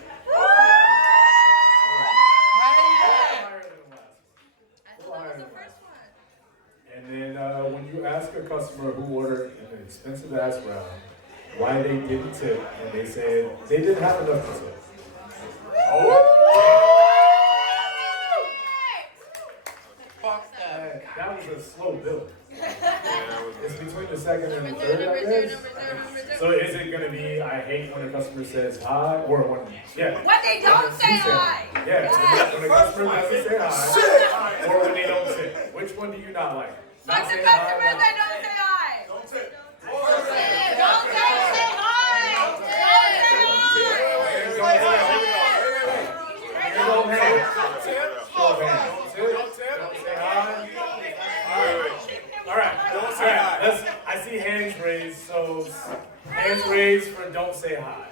And then when you ask a customer who ordered an expensive ass round why they didn't tip, and they said they didn't have enough to tip. fuck that. That was a slow build. It's between the second and the third, I guess. So is it gonna be I hate when a customer says hi, or when When they don't say hi. Yeah, when a customer doesn't say hi, or when they don't tip. Which one do you not like? Fuck Not the saying hi, customers not- that don't say hi. Don't tip. Don't say hi. Don't say I see hands raised, so hands raised for don't say hi.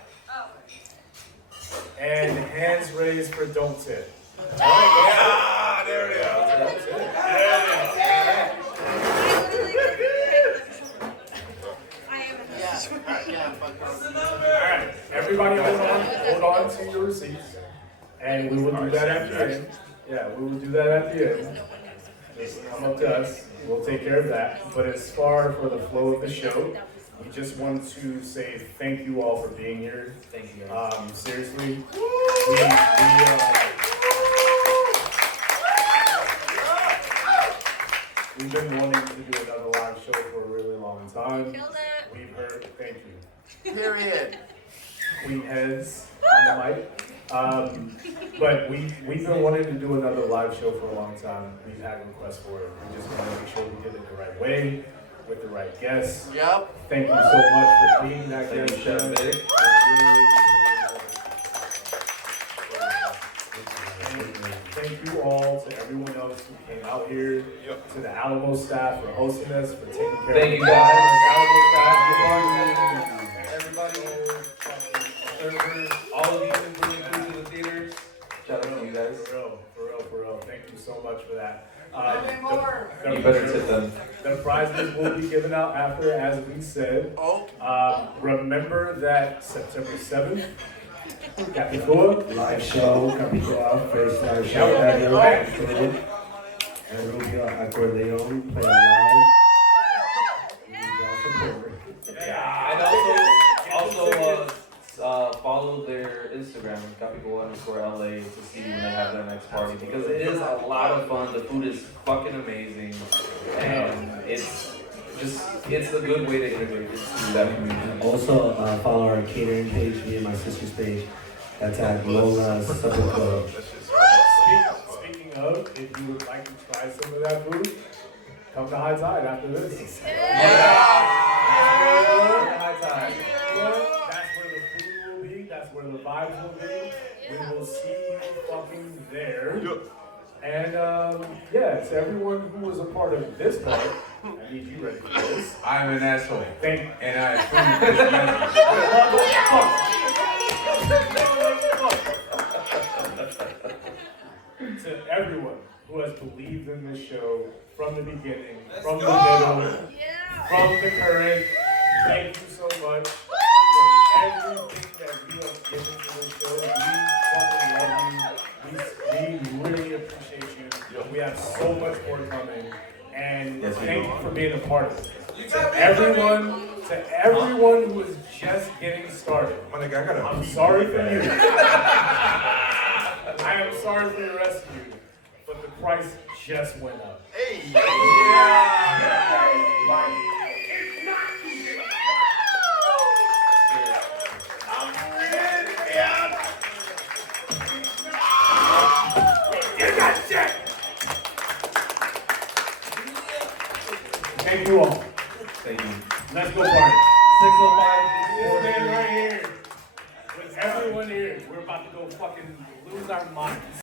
And hands raised for don't tip. Ah, there it is. Yeah, fuck that. Alright, everybody hold on to your receipts. And Yeah, we will do that at the end. Just come up to us. We'll take care of that. But as far for the flow of the show, we just want to say thank you all for being here. Thank you. Seriously, we've been wanting to do another live show for a really long time. We've heard, thank you. Period. Queen heads on the mic. But we've been wanting to do another live show for a long time. We've had requests for it. We just want to make sure we did it the right way, with the right guests. Yep. Thank you so much for being that guest. Chef Vic. Thank you all to everyone else who came out here, to the Alamo staff for hosting us, for taking care Thank of you the guys. Alamo staff, Everybody, servers, all of you who bring food to the theater. Shout out to you guys. For real. Thank you so much for that. You better tip them. The prizes will be given out after, as we said. Remember that September 7th, Capiqúa. Live show, Capiqúa, first live show ever. And Rubio Acordeon playing live. And also follow their Instagram, Capiqúa_LA, to see when they have their next party, because it is a lot of fun. The food is fucking amazing, and it's a good way to integrate into that community. Also, follow our catering page, me and my sister's page. That's at Lola Supper Club. Speaking of, if you would like to try some of that food, come to High Tide after this. High Tide. That's where the food will be. That's where the vibes will be. We will see you fucking there. And to everyone who was a part of this part, I need you ready for this. I'm an asshole. And I To everyone who has believed in this show from the beginning, from the middle, from the current, thank you so much for everything that you have given to this show. We fucking love you. We really appreciate you. We have so much more coming. And thank you for being a part of it. To everyone who is just getting started, I'm sorry for you. I am sorry for the rest of you, but the price just went up. Thank you all. Thank you. Let's go party. 605. This man right here, with everyone here, we're about to go fucking lose our minds.